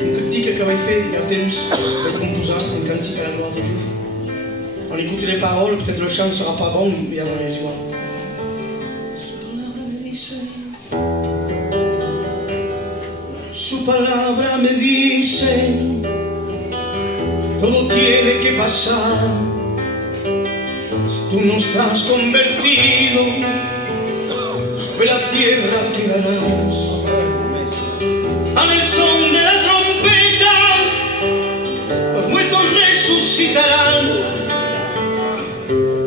un cantique que vaig fer hi ha temps, vaig composar un cantique à la gloire de Dieu. On écoute les paroles, peut-être le chant ne sera pas bon, mais alors les igual. Su palabra me dice, todo tiene que pasar. Si tú no estás convertido, sobre la tierra quedarás. Al son de la trompeta, los muertos resucitarán.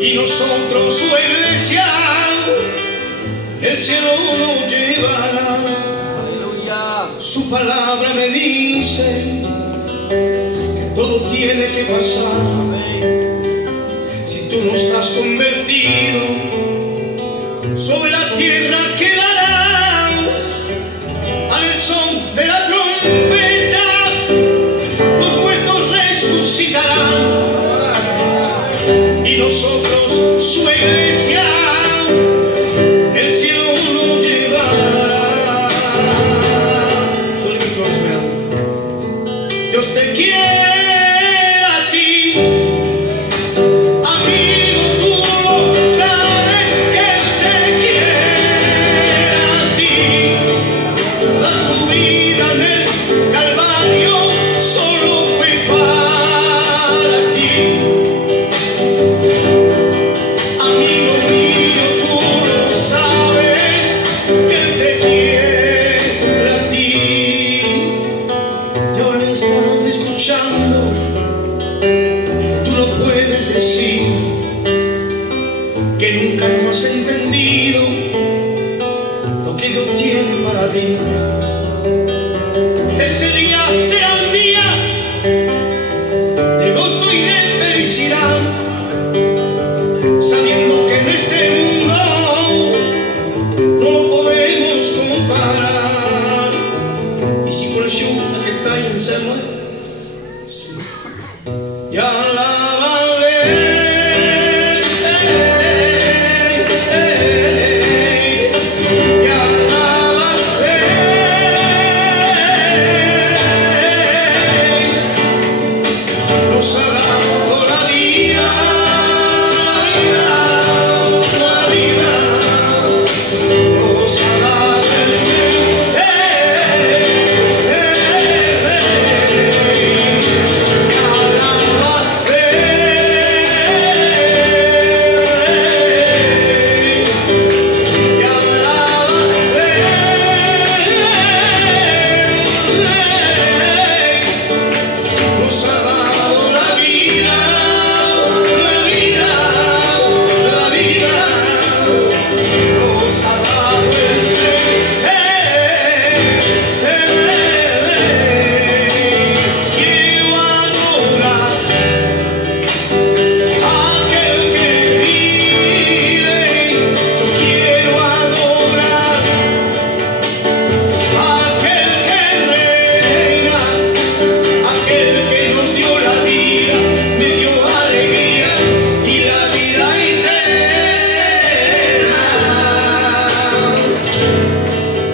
Y nosotros, su iglesia, el cielo nos llevará. Su palabra me dice que todo tiene que pasar. Si tú no estás convertido, sobre la tierra quedarás. Al son de la trompeta, los muertos resucitarán. Y nosotros, su iglesia, el cielo nos llevará. Dios te quiere a ti, amigo, tú lo sabes que te quiere a ti. Da su vida en el Calvario solo fue para ti. Amigo mío, tú lo sabes que Él te quiere a ti. Y ahora estás escuchando que tú no puedes decir que nunca no has entendido lo que Dios tiene para ti. Ese día será un día de gozo y de felicidad, sabiendo que en este mundo no lo podemos comparar. Y si conosceu aquesta incerta, y alabaré, y alabaré, nos ha dado la vida, la vida, nos ha dado el Señor. Nos ha dado la vida, la vida, la vida, nos ha dado el Señor. Quiero adorar a aquel que vive, yo quiero adorar a aquel que reina, aquel que nos dio la vida, me dio alegría y la vida eterna.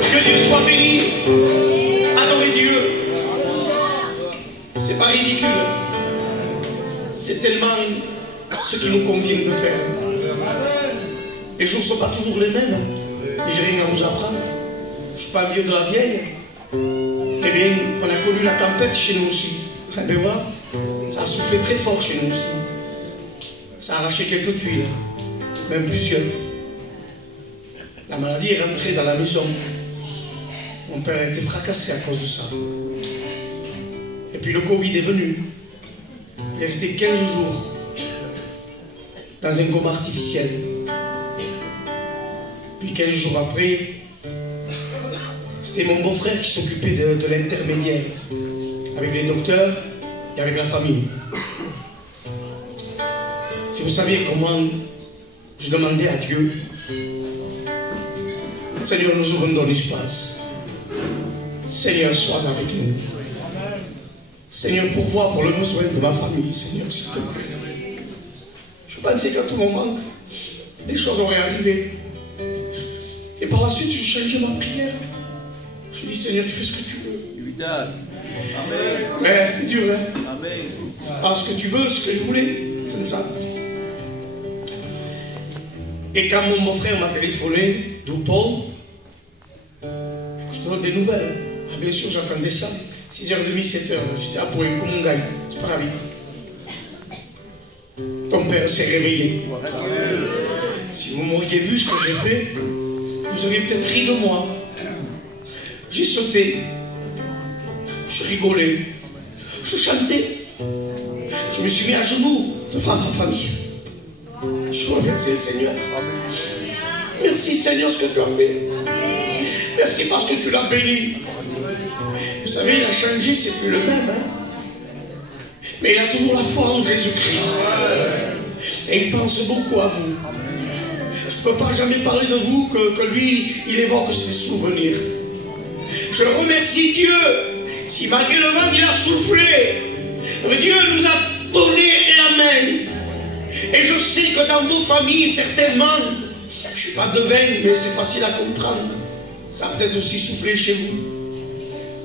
Que Dieu soit béni. Adorer Dieu, c'est pas ridicule, c'est tellement ce qui nous convient de faire. Les jours ne sont pas toujours les mêmes, et j'ai rien à vous apprendre. Je ne suis pas vieux de la vieille. Eh bien, on a connu la tempête chez nous aussi. Eh bien voilà, ça a soufflé très fort chez nous aussi. Ça a arraché quelques tuiles, même plusieurs. La maladie est rentrée dans la maison. Mon père a été fracassé à cause de ça. Et puis le Covid est venu. Il est resté 15 jours dans un coma artificiel. Puis 15 jours après, c'était mon beau-frère qui s'occupait de l'intermédiaire avec les docteurs et avec la famille. Si vous saviez comment je demandais à Dieu, Seigneur, nous ouvrons ton espace. Seigneur, sois avec nous. Seigneur, pourvois pour le besoin de ma famille, Seigneur, s'il te plaît. Je pensais qu'à tout moment, des choses auraient arrivé. Et par la suite, je changeais ma prière. Je dis, Seigneur, tu fais ce que tu veux. Amen. Mais c'est dur, hein? Amen. C'est pas ce que tu veux, ce que je voulais. C'est ça. Et quand mon beau-frère m'a téléphoné, d'où Paul, je te donne des nouvelles. Ah, bien sûr, j'attendais ça. 6h30, 7h, j'étais à Poing comme un gars. C'est pas la vie. Ton père s'est réveillé. Si vous m'auriez vu ce que j'ai fait, vous auriez peut-être ri de moi. J'ai sauté, je rigolais, je chantais, je me suis mis à genoux devant ma famille. Je remercie le Seigneur. Merci Seigneur ce que tu as fait. Merci parce que tu l'as béni. Vous savez, il a changé, c'est plus le même. Hein? Mais il a toujours la foi en Jésus-Christ. Et il pense beaucoup à vous. Je ne peux pas jamais parler de vous que lui, il évoque ses souvenirs. Je remercie Dieu. Si malgré le vent, il a soufflé, Dieu nous a donné la main. Et je sais que dans vos familles, certainement, je ne suis pas devin, mais c'est facile à comprendre. Ça a peut-être aussi soufflé chez vous.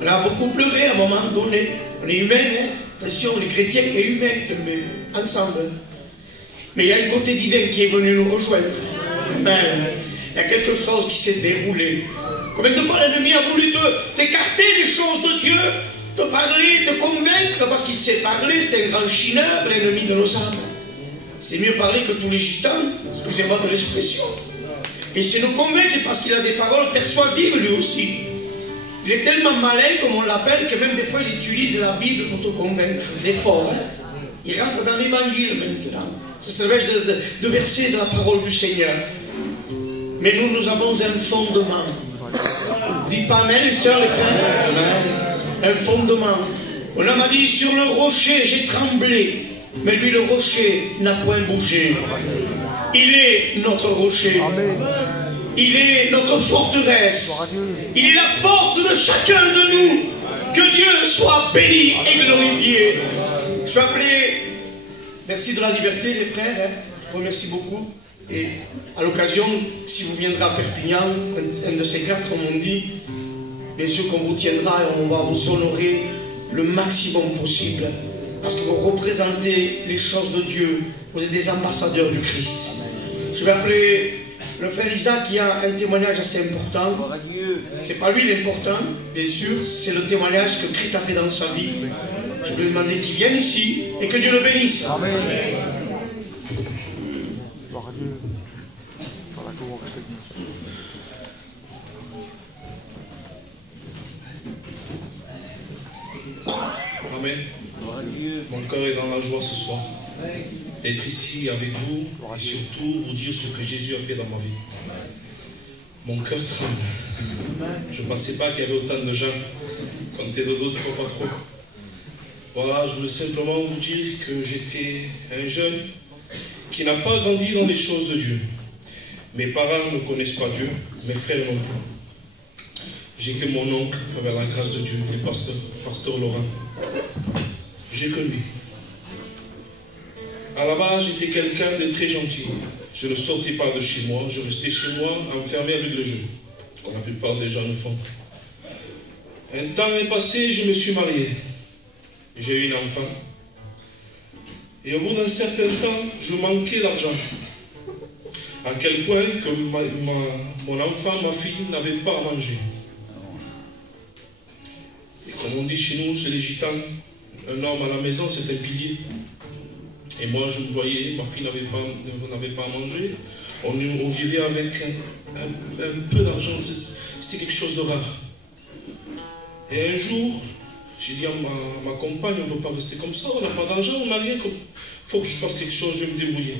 On a beaucoup pleuré à un moment donné. On est humains, hein? Attention, les chrétiens et humains, mais ensemble. Mais il y a un côté divin qui est venu nous rejoindre. Amen. Il y a quelque chose qui s'est déroulé. Combien de fois l'ennemi a voulu t'écarter des choses de Dieu, te parler, te convaincre, parce qu'il sait parler, c'est un grand chineur, l'ennemi de nos âmes. C'est mieux parler que tous les gitans, excusez-moi de l'expression. Et c'est nous convaincre parce qu'il a des paroles persuasives lui aussi. Il est tellement malin, comme on l'appelle, que même des fois il utilise la Bible pour te convaincre. Il est fort, hein? Il rentre dans l'évangile maintenant. Ça se révèle de versets de la parole du Seigneur. Mais nous avons un fondement. Dites pas amen, les sœurs, les frères. Un fondement. On m'a dit, sur le rocher, j'ai tremblé. Mais lui, le rocher, n'a point bougé. Il est notre rocher. Il est notre forteresse. Il est la force de chacun de nous. Que Dieu soit béni et glorifié. Je vais appeler... Merci de la liberté, les frères. Hein. Je vous remercie beaucoup. Et à l'occasion, si vous viendrez à Perpignan, un de ces quatre, comme on dit, bien sûr qu'on vous tiendra et on va vous honorer le maximum possible. Parce que vous représentez les choses de Dieu. Vous êtes des ambassadeurs du Christ. Je vais appeler le frère Isaac qui a un témoignage assez important. C'est pas lui l'important, bien sûr, c'est le témoignage que Christ a fait dans sa vie. Je vais lui demander qu'il vienne ici et que Dieu le bénisse. Amen. Amen. Mon cœur est dans la joie ce soir d'être ici avec vous et surtout vous dire ce que Jésus a fait dans ma vie. Mon cœur tremble. Je ne pensais pas qu'il y avait autant de gens. Comptez de d'autres fois pas trop. Voilà, je voulais simplement vous dire que j'étais un jeune qui n'a pas grandi dans les choses de Dieu. Mes parents ne connaissent pas Dieu, mes frères non plus. J'ai que mon oncle, avec la grâce de Dieu, le pasteur Laurent. J'ai que lui. À la base, j'étais quelqu'un de très gentil. Je ne sortais pas de chez moi, je restais chez moi enfermé avec le jeu, comme la plupart des gens le font. Un temps est passé, je me suis marié. J'ai eu une enfant. Et au bout d'un certain temps, je manquais d'argent. À quel point que mon enfant, ma fille, n'avait pas à manger. Et comme on dit chez nous, chez les gitans, un homme à la maison, c'est un pilier. Et moi, je me voyais, ma fille n'avait pas à manger. On vivait avec un peu d'argent. C'était quelque chose de rare. Et un jour, j'ai dit à ma compagne, on ne peut pas rester comme ça, on n'a pas d'argent, on n'a rien. Il faut que je fasse quelque chose, je vais me débrouiller.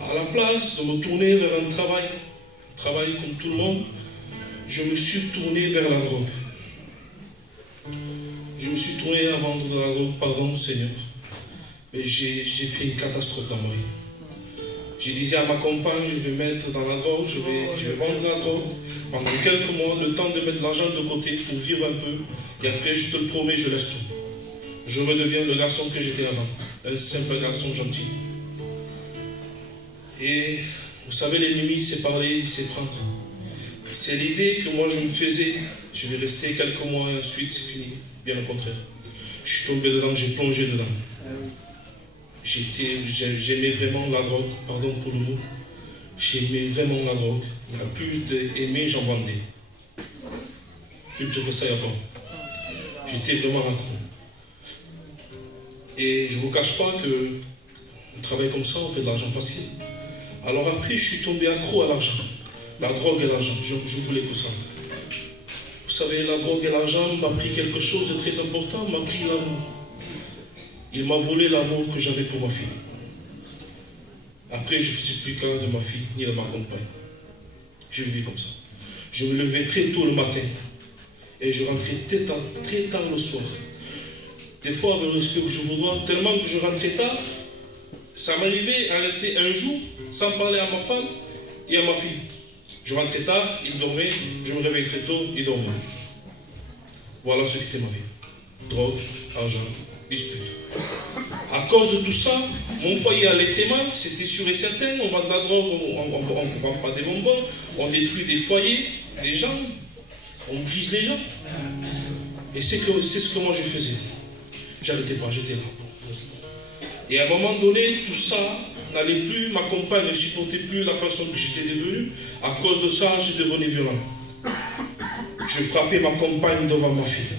À la place de me tourner vers un travail comme tout le monde, je me suis tourné vers la drogue. Je me suis tourné à vendre de la drogue, pardon Seigneur. Mais j'ai fait une catastrophe dans ma vie. Je disais à ma compagne, je vais mettre dans la drogue, je vais vendre la drogue. Pendant quelques mois, le temps de mettre de l'argent de côté pour vivre un peu. Et après, je te le promets, je laisse tout. Je redeviens le garçon que j'étais avant. Un simple garçon gentil. Et vous savez, l'ennemi, il sait parler, il sait prendre. C'est l'idée que moi je me faisais. Je vais rester quelques mois et ensuite c'est fini. Bien au contraire. Je suis tombé dedans, j'ai plongé dedans. J'aimais vraiment la drogue, pardon pour le mot. J'aimais vraiment la drogue. Il y a plus d'aimer, j'en vendais. Plus pire que ça, il y a pas. J'étais vraiment accro. Et je ne vous cache pas que on travaille comme ça, on fait de l'argent facile. Alors après, je suis tombé accro à l'argent. La drogue et l'argent, je voulais que ça. Vous savez, la drogue et l'argent m'a pris quelque chose de très important, m'a pris l'amour. Il m'a volé l'amour que j'avais pour ma fille. Après, je ne faisais plus cas de ma fille, ni de ma compagne. Je vivais comme ça. Je me levais très tôt le matin. Et je rentrais très tard le soir. Des fois, avec le respect que je vous dois, tellement que je rentrais tard, ça m'arrivait à rester un jour sans parler à ma femme et à ma fille. Je rentrais tard, il dormait, je me réveillais très tôt, il dormait. Voilà ce qu'était ma vie. Drogue, argent, dispute. À cause de tout ça, mon foyer allait très mal, c'était sûr et certain. On vend de la drogue, on ne vend pas des bonbons, on détruit des foyers, des gens, on brise les gens. Et c'est ce que moi je faisais. J'arrêtais pas, j'étais là. Et à un moment donné, tout ça n'allait plus, ma compagne ne supportait plus la personne que j'étais devenue. À cause de ça, j'ai devenu violent. Je frappais ma compagne devant ma fille.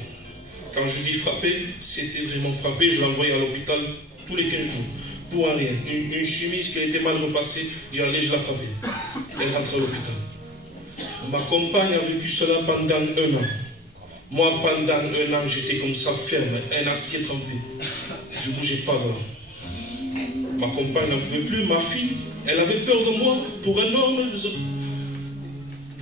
Quand je dis frapper, c'était vraiment frapper. Je l'envoyais à l'hôpital tous les 15 jours. Pour un rien. Une chemise qui était mal repassée, j'allais, je la frappais. Elle rentrait à l'hôpital. Ma compagne a vécu cela pendant 1 an. Moi, pendant 1 an, j'étais comme ça, ferme, un acier trempé. Je ne bougeais pas de là. Ma compagne n'en pouvait plus. Ma fille, elle avait peur de moi. Pour un homme,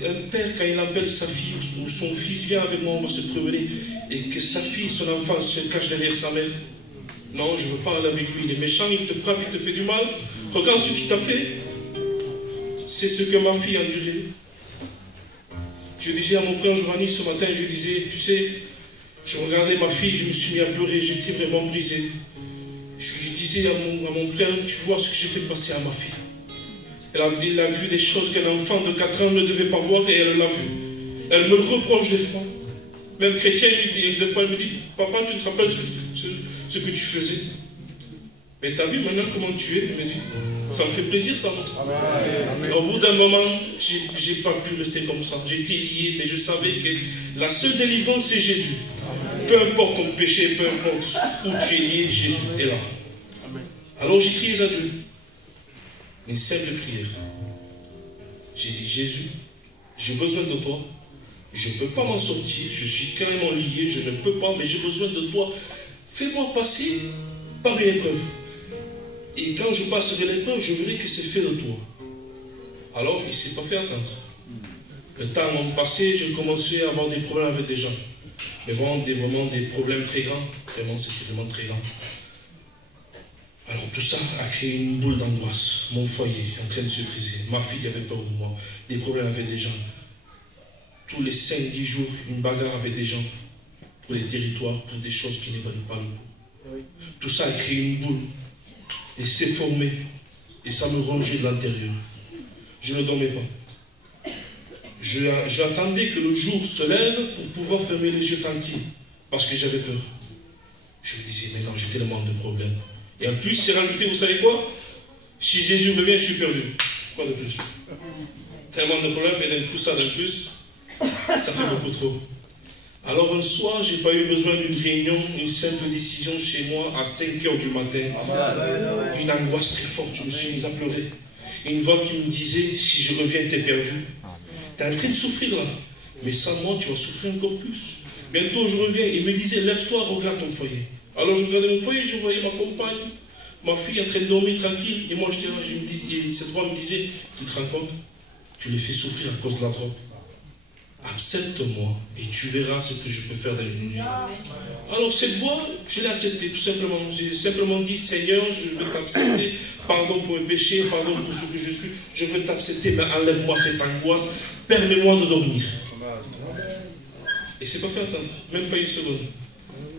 un père, quand il appelle sa fille ou son fils, viens avec moi, on va se promener, et que sa fille, son enfant, se cache derrière sa mère. Non, je ne veux pas aller avec lui. Il est méchant, il te frappe, il te fait du mal. Regarde ce qu'il t'a fait. C'est ce que ma fille a enduré. Je disais à mon frère Giovanni ce matin, je disais, tu sais, je regardais ma fille, je me suis mis à pleurer, j'étais vraiment brisé. Je lui disais à mon frère, tu vois ce que j'ai fait passer à ma fille. Elle a vu des choses qu'un enfant de 4 ans ne devait pas voir et elle l'a vu. Elle me le reproche des fois. Même chrétien, des fois, elle me dit, papa, tu te rappelles ce que tu faisais? Mais tu as vu maintenant comment tu es? Elle me dit, ça me fait plaisir ça. Amen. Au bout d'un moment, je n'ai pas pu rester comme ça. J'étais lié, mais je savais que la seule délivrance, c'est Jésus. Amen. Peu importe ton péché, peu importe où tu es lié, Jésus est là. Amen. Alors j'ai crié à Dieu. Une simple prière. J'ai dit, Jésus, j'ai besoin de toi. Je ne peux pas m'en sortir. Je suis carrément lié. Je ne peux pas, mais j'ai besoin de toi. Fais-moi passer par une épreuve. Et quand je passerai l'épreuve, je verrai que c'est fait de toi. Alors, il ne s'est pas fait attendre. Le temps m'a passé, j'ai commencé à avoir des problèmes avec des gens. Mais vraiment des problèmes très grands. Vraiment, c'était vraiment très grand. Alors tout ça a créé une boule d'angoisse. Mon foyer en train de se briser. Ma fille avait peur de moi. Des problèmes avec des gens. Tous les 5-10 jours, une bagarre avec des gens. Pour des territoires, pour des choses qui ne valaient pas le coup. Tout ça a créé une boule. Et s'est formé. Et ça me rongeait de l'intérieur. Je ne dormais pas. J'attendais que le jour se lève pour pouvoir fermer les yeux tranquilles. Parce que j'avais peur. Je me disais, mais non, j'ai tellement de problèmes. Et en plus, c'est rajouté, vous savez quoi? Si Jésus revient, je suis perdu. Quoi de plus? Tellement de problèmes, et d'un coup, ça d'un plus, ça fait beaucoup trop. Alors un soir, je n'ai pas eu besoin d'une réunion, une simple décision chez moi à 5 h du matin. Une angoisse très forte, je me suis mis à pleurer. Une voix qui me disait, si je reviens, tu es perdu. Tu es en train de souffrir là, mais sans moi, tu vas souffrir encore plus. Bientôt, je reviens, il me disait, lève-toi, regarde ton foyer. Alors je regardais mon foyer, je voyais ma compagne, ma fille en train de dormir tranquille. Et moi j'étais là, et cette voix me disait, tu te rends compte, tu les fais souffrir à cause de la drogue. Accepte-moi et tu verras ce que je peux faire dans une vie. Alors cette voix, je l'ai acceptée tout simplement. J'ai simplement dit, Seigneur, je veux t'accepter. Pardon pour mes péchés, pardon pour ce que je suis. Je veux t'accepter, mais enlève-moi cette angoisse. Permets-moi de dormir. Et c'est pas fait attendre, même pas une seconde.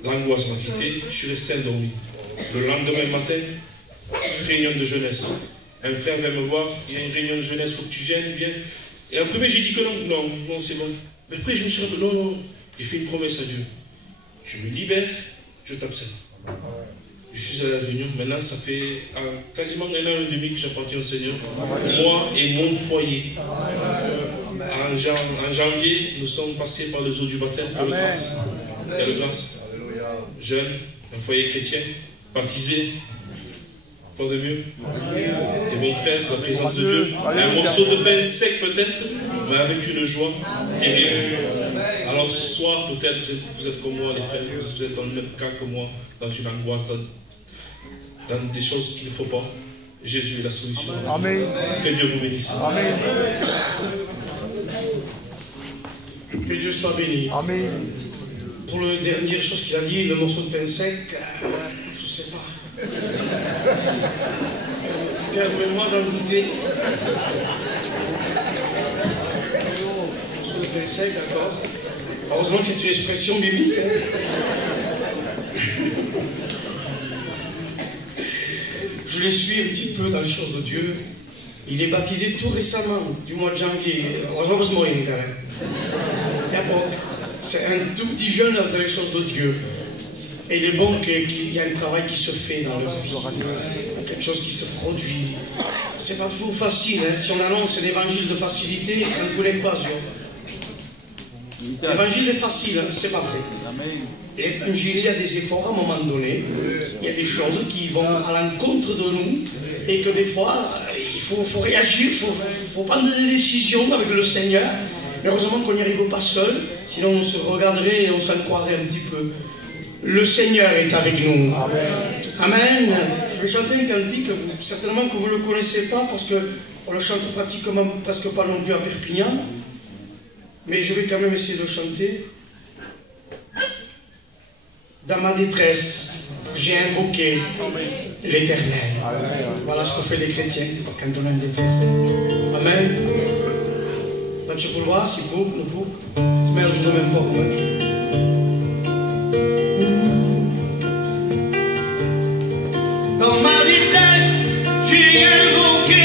L'angoisse m'a quitté, je suis resté endormi. Le lendemain matin, réunion de jeunesse. Un frère vient me voir, il y a une réunion de jeunesse, il faut que tu viennes, viens. Et en premier, j'ai dit que non, c'est bon. Mais après, je me suis dit, non, j'ai fait une promesse à Dieu. Je me libère, je t'absène. Je suis à la réunion, maintenant ça fait quasiment 1 an et demi que j'appartiens au Seigneur. Moi et mon foyer. En janvier, nous sommes passés par les eaux du baptême pour le grâce. Il y a le grâce. Jeune, un foyer chrétien, baptisé. Pas de mieux. Des bons frères, la présence de Dieu. Un morceau de pain sec peut-être, mais avec une joie terrible. Alors ce soir, peut-être vous êtes comme moi, les frères, vous êtes dans le même cas que moi, dans une angoisse, dans des choses qu'il ne faut pas. Jésus est la solution. Amen. Que Dieu vous bénisse. Amen. Que Dieu soit béni. Amen. Pour la dernière chose qu'il a dit, le morceau de pain sec, je ne sais pas. Permets-moi d'en douter. Morceau de pain sec, d'accord. Heureusement que c'est une expression biblique. Je les suis un petit peu dans les choses de Dieu. Il est baptisé tout récemment, du mois de janvier. Heureusement, il y a c'est un tout petit jeune dans les choses de Dieu. Et il est bon qu'il y a un travail qui se fait dans leur vie. Quelque chose qui se produit. C'est pas toujours facile. Hein. Si on annonce l'évangile de facilité, on ne voulait pas, l'évangile est facile, hein, c'est pas vrai. L'évangile, il y a des efforts à un moment donné. Il y a des choses qui vont à l'encontre de nous. Et que des fois, il faut réagir, il faut prendre des décisions avec le Seigneur. Mais heureusement qu'on n'y arrive pas seul. Sinon, on se regarderait et on s'en croirait un petit peu. Le Seigneur est avec nous. Amen. Amen. Je vais chanter un cantique, certainement que vous ne le connaissez pas, parce qu'on le chante pratiquement presque pas non plus à Perpignan. Mais je vais quand même essayer de chanter. Dans ma détresse, j'ai invoqué l'Éternel. Voilà ce que fait les chrétiens quand on a une détresse. Amen. Faccio pulva, si puc, no puc. Smergo-me un poc, Dans ma détresse, j'ai invoqué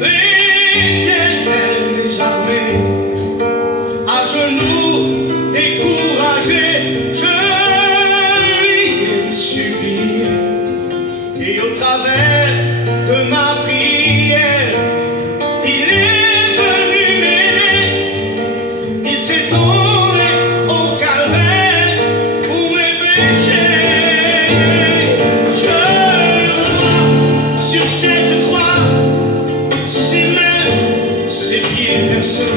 l'Éternel des armées. À genoux, découragé, je lui ai supplié. Et au travers de ma prière, il est venu m'aider. Il s'est tourné au calvaire pour mes péchés. Je revois sur cette croix ses mains, ses pieds percés.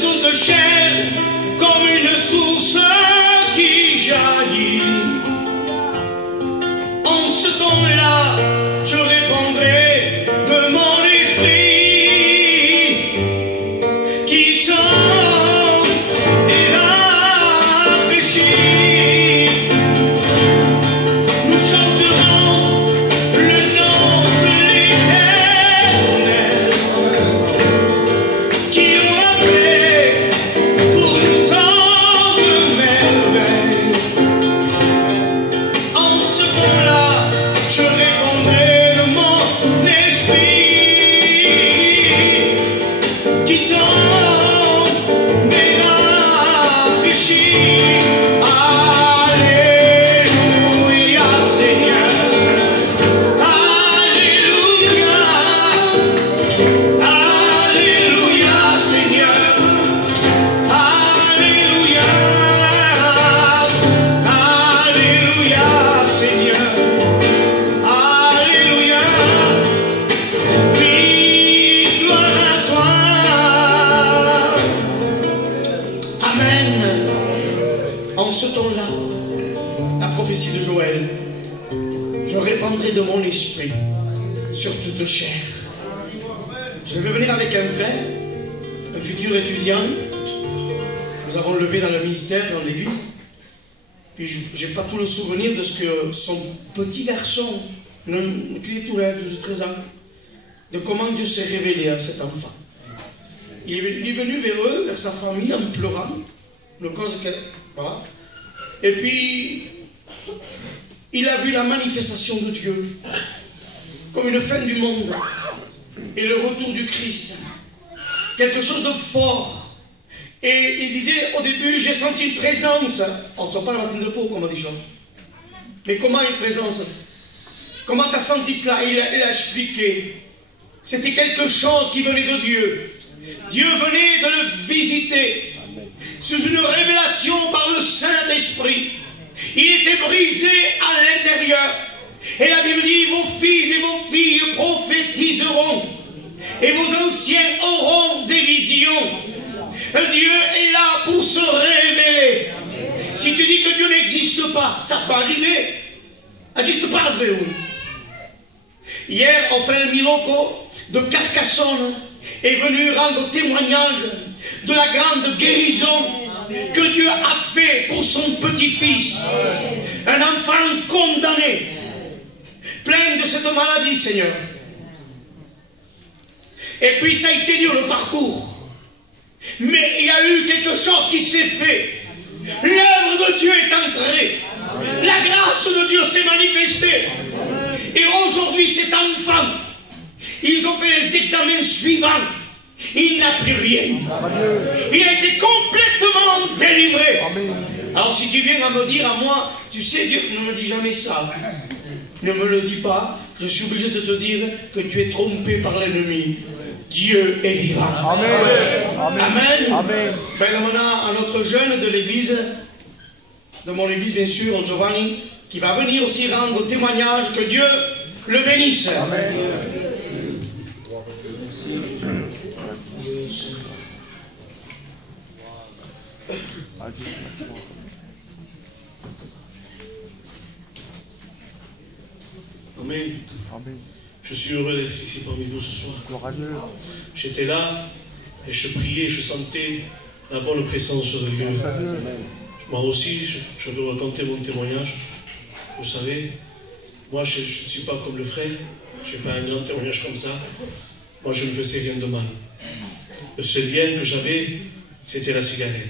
toute chair, comme une source qui jaillit. En ce temps-là, je répondrai de mon esprit qui tombe et rafraîchit. Nous chanterons le nom de l'Éternel qui aura fait pour nous tant de merveilles. En ce temps-là, je répondrai de mon esprit qui tombe et rafraîchit. Alléluia Seigneur, Alléluia, Alléluia Seigneur, Alléluia, Alléluia Seigneur. Alléluia, oui, gloire à toi. Amen. En ce temps-là, la prophétie de Joël, je répandrai de mon esprit sur toute chair. Je vais venir avec un frère, un futur étudiant. Nous avons levé dans le ministère, dans l'église. Puis je n'ai pas tout le souvenir de ce que son petit garçon, une créature de 12-13 ans, de comment Dieu s'est révélé à cet enfant. Il est venu vers eux, vers sa famille, en pleurant, voilà. Et puis, il a vu la manifestation de Dieu, comme une fin du monde, et le retour du Christ, quelque chose de fort. Et il disait, au début, j'ai senti une présence. On ne sent pas la baptême de peau, comme on dit ça. Mais comment une présence? Comment tu as senti cela? Il a expliqué. C'était quelque chose qui venait de Dieu. Dieu venait de le visiter. Sous une révélation par le Saint-Esprit. Il était brisé à l'intérieur. Et la Bible dit, vos fils et vos filles prophétiseront. Et vos anciens auront des visions. Dieu est là pour se révéler. Si tu dis que Dieu n'existe pas, ça peut arriver. N'existe pas, oui. Hier, on frère Miloko de Carcassonne est venu rendre témoignage de la grande guérison que Dieu a fait pour son petit-fils. Un enfant condamné, plein de cette maladie, Seigneur. Et puis ça a été dur le parcours. Mais il y a eu quelque chose qui s'est fait. L'œuvre de Dieu est entrée. La grâce de Dieu s'est manifestée. Et aujourd'hui, cet enfant, ils ont fait les examens suivants. Il n'a plus rien. Il a été complètement délivré. Alors si tu viens à me dire à moi, tu sais, Dieu ne me dit jamais ça. Ne me le dis pas. Je suis obligé de te dire que tu es trompé par l'ennemi. Dieu est vivant. Amen. Amen. Amen. Amen. Ben, on a un autre jeune de l'église, de mon église bien sûr, Giovanni, qui va venir aussi rendre témoignage. Que Dieu le bénisse. Amen. Amen. Amen. Je suis heureux d'être ici parmi vous ce soir. J'étais là et je priais, je sentais la bonne présence de Dieu. Moi aussi, je veux raconter mon témoignage. Vous savez, moi je ne suis pas comme le frère, je n'ai pas un grand témoignage comme ça. Moi je ne faisais rien de mal. Le seul bien que j'avais, c'était la cigarette.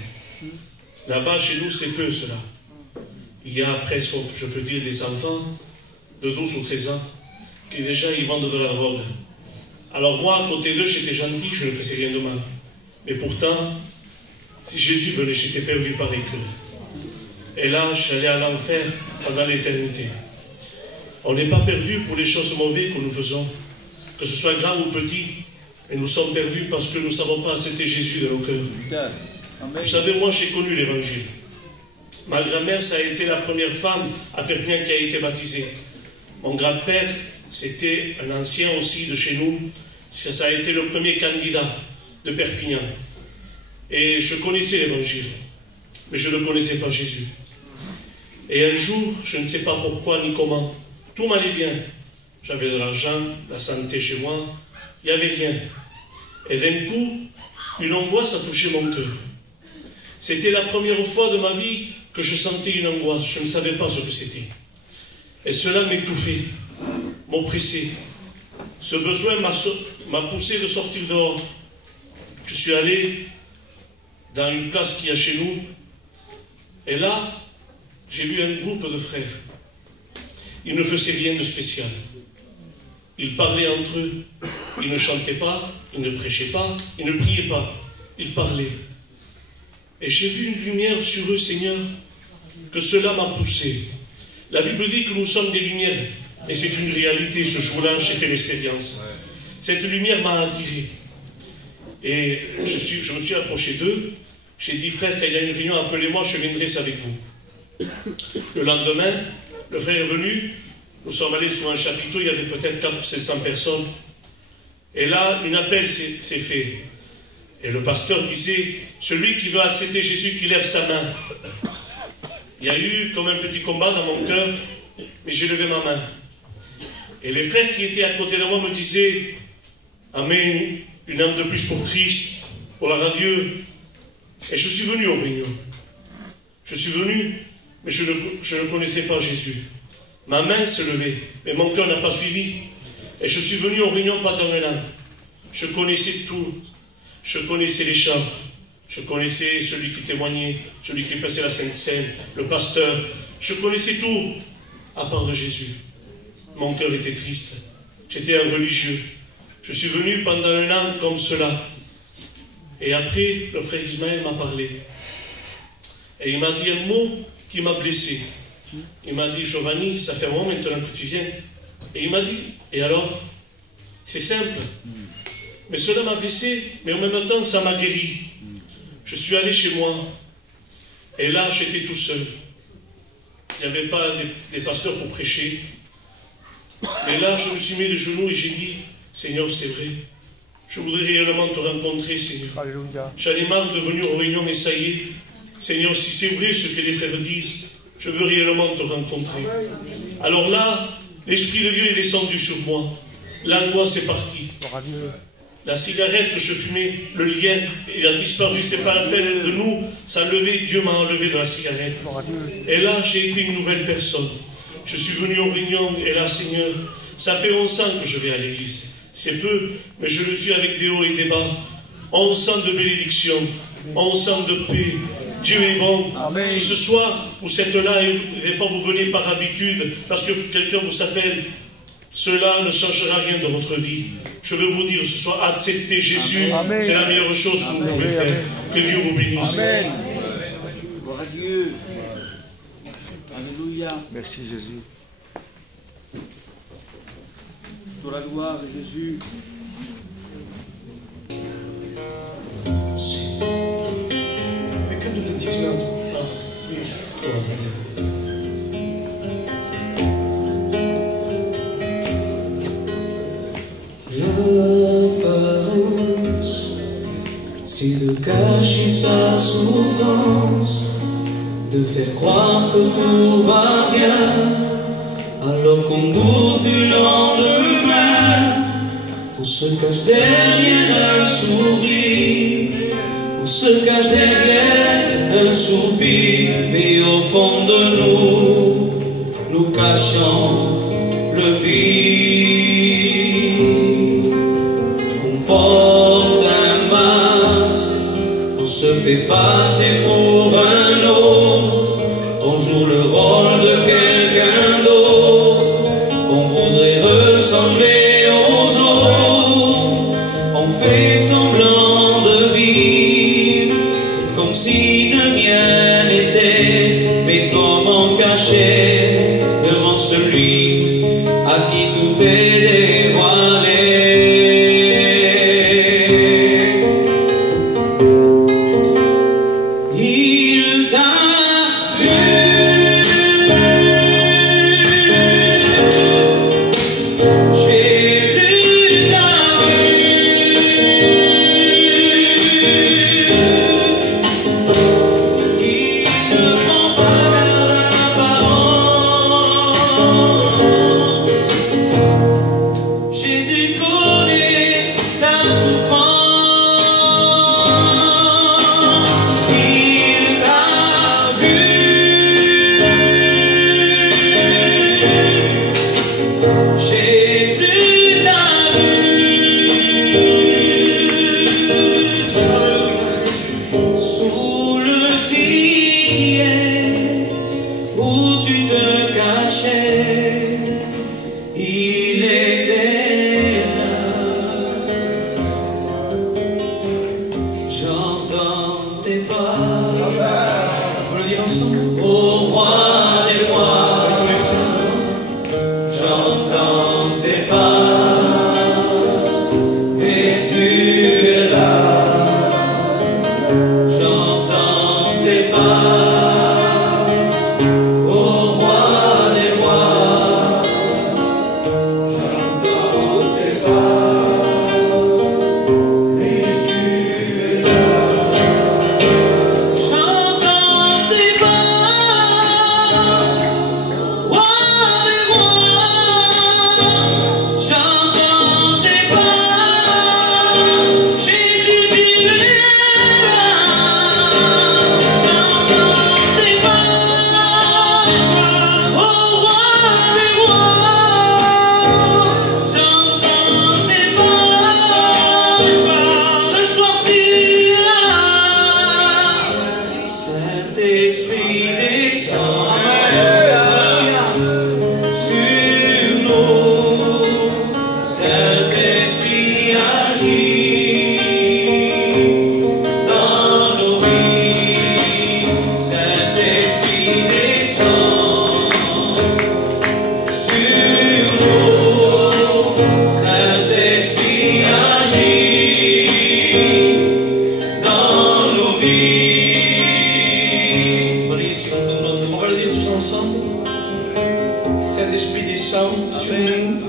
Là-bas, chez nous, c'est peu cela. Il y a presque, je peux dire, des enfants de 12 ou 13 ans qui déjà ils vendent de la drogue. Alors moi, à côté d'eux, j'étais gentil, je ne faisais rien de mal. Mais pourtant, si Jésus venait, j'étais perdu par les queues. Et là, j'allais à l'enfer pendant l'éternité. On n'est pas perdu pour les choses mauvaises que nous faisons, que ce soit grand ou petit, mais nous sommes perdus parce que nous ne savons pas accepter Jésus dans nos cœurs. Vous savez, moi j'ai connu l'évangile. Ma grand-mère, ça a été la première femme à Perpignan qui a été baptisée. Mon grand-père, c'était un ancien aussi de chez nous. Ça a été le premier candidat de Perpignan. Et je connaissais l'évangile, mais je ne connaissais pas Jésus. Et un jour, je ne sais pas pourquoi ni comment, tout m'allait bien. J'avais de l'argent, la santé chez moi, il n'y avait rien. Et d'un coup, une angoisse a touché mon cœur. C'était la première fois de ma vie que je sentais une angoisse. Je ne savais pas ce que c'était. Et cela m'étouffait, m'oppressait. Ce besoin m'a poussé de sortir dehors. Je suis allé dans une classe qu'il y a chez nous. Et là, j'ai vu un groupe de frères. Ils ne faisaient rien de spécial. Ils parlaient entre eux. Ils ne chantaient pas, ils ne prêchaient pas, ils ne priaient pas. Ils parlaient. Et j'ai vu une lumière sur eux, Seigneur, que cela m'a poussé. La Bible dit que nous sommes des lumières. Et c'est une réalité. Ce jour-là, j'ai fait l'expérience. Cette lumière m'a attiré. Et je me suis approché d'eux. J'ai dit, frère, quand il y a une réunion, appelez-moi, je viendrai avec vous. Le lendemain, le frère est venu. Nous sommes allés sur un chapiteau, il y avait peut-être 400 ou 500 personnes. Et là, un appel s'est fait. Et le pasteur disait, celui qui veut accepter Jésus, qui lève sa main. Il y a eu comme un petit combat dans mon cœur, mais j'ai levé ma main. Et les frères qui étaient à côté de moi me disaient, Amen, une âme de plus pour Christ, pour la Dieu. Et je suis venu aux réunions. Je suis venu, mais je ne connaissais pas Jésus. Ma main se levait, mais mon cœur n'a pas suivi. Et je suis venu aux réunions pas dans un an. Je connaissais tout. Je connaissais les chants. Je connaissais celui qui témoignait, celui qui passait la Sainte Seine, le pasteur. Je connaissais tout, à part de Jésus. Mon cœur était triste. J'étais un religieux. Je suis venu pendant un an comme cela. Et après, le frère Ismaël m'a parlé. Et il m'a dit un mot qui m'a blessé. Il m'a dit, Giovanni, ça fait un moment maintenant que tu viens. Et il m'a dit, et alors? C'est simple. Mais cela m'a blessé, mais en même temps, ça m'a guéri. Je suis allé chez moi. Et là, j'étais tout seul. Il n'y avait pas des pasteurs pour prêcher. Mais là, je me suis mis de genoux et j'ai dit, Seigneur, c'est vrai. Je voudrais réellement te rencontrer, Seigneur. J'en ai marre de venir aux réunions, mais ça y est. Seigneur, si c'est vrai ce que les frères disent, je veux réellement te rencontrer. Alors là, l'Esprit de Dieu est descendu sur moi. L'angoisse est partie. La cigarette que je fumais, le lien, il a disparu. C'est pas la peine de nous. Ça a levé, Dieu m'a enlevé de la cigarette. Et là, j'ai été une nouvelle personne. Je suis venu aux réunions, et là, Seigneur, ça fait 11 ans que je vais à l'église. C'est peu, mais je le suis avec des hauts et des bas. 11 ans de bénédiction, 11 ans de paix. Dieu est bon. Amen. Si ce soir, vous êtes là et des fois vous venez par habitude, parce que quelqu'un vous appelle, cela ne changera rien dans votre vie. Je veux vous dire ce soir, acceptez Jésus. C'est la meilleure chose que vous pouvez faire. Que Dieu vous bénisse. Amen. Gloire à Dieu. Alléluia. Merci Jésus. Pour la gloire de Jésus. L'apparence, c'est de cacher sa souffrance, de faire croire que tout va bien, alors qu'on doute du lendemain. On se cache derrière un sourire, on se cache derrière un soupir, mais au fond de nous, nous cachons le pire. On porte un masque, on se fait passer pour un autre, on joue le rôle de quelqu'un d'autre, on voudrait ressembler aux autres, on fait semblant de vivre comme si de rien n'était, mais comment cacher devant celui à qui tout est dévoilé. Il t'a vu, Jésus t'a vu. On va le dire tous ensemble. Saint-Esprit descend sur nous.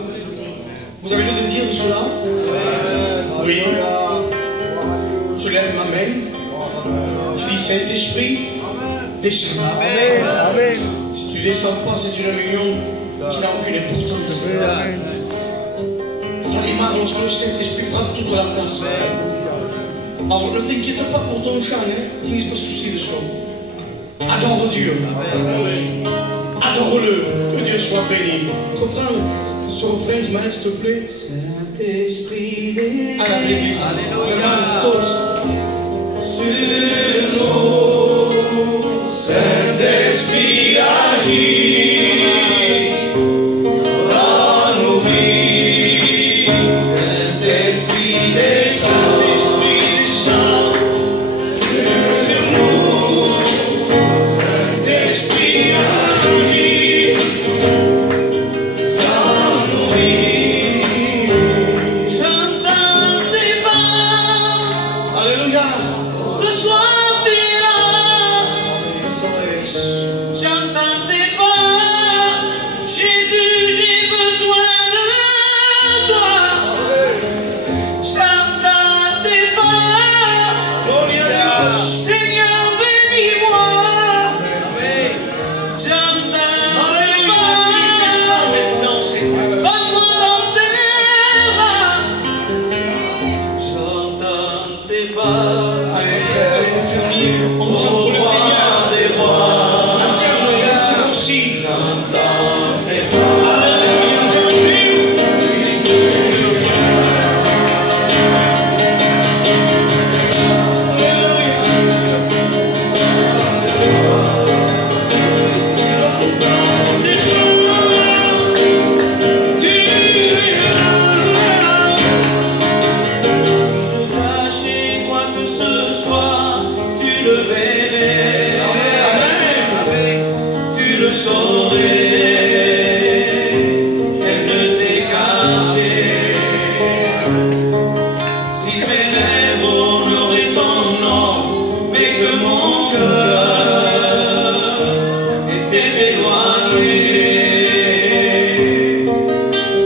Vous avez le désir de cela? Oui. Je lève ma main. Je dis Saint-Esprit, descends. Si tu ne descends pas, c'est une réunion qui n'a aucune importance. Ça démarre lorsque le Saint-Esprit prend toute la place. Alors ne t'inquiète pas pour ton chant, hein. T'inquiète pas souci de ça. Adore Dieu. Adore-le. Que Dieu soit béni. Comprends ce refrain, Ismaël, s'il te plaît. Saint-Esprit, À la l'église. Je danse tous. sur nous, Saint-Esprit agit dans nos vies. Saint-Esprit descend sur nous, Saint-Esprit agit dans nos vies. J'entends tes pas. Alléluia. Ce soir tu es là, j'entends tes pas, Jésus j'ai besoin de toi, j'entends tes pas, Seigneur bénis-moi, j'entends tes pas, prends-moi dans tes bras, j'entends tes pas. Allez, on chante pour le Seigneur. Entière, laisse aussi. Je cachais quoi que ce soit, tu le verrais, tu le saurais, elle ne t'est cachée. Si mes lèvres honoraient ton nom, mais que mon cœur était éloigné,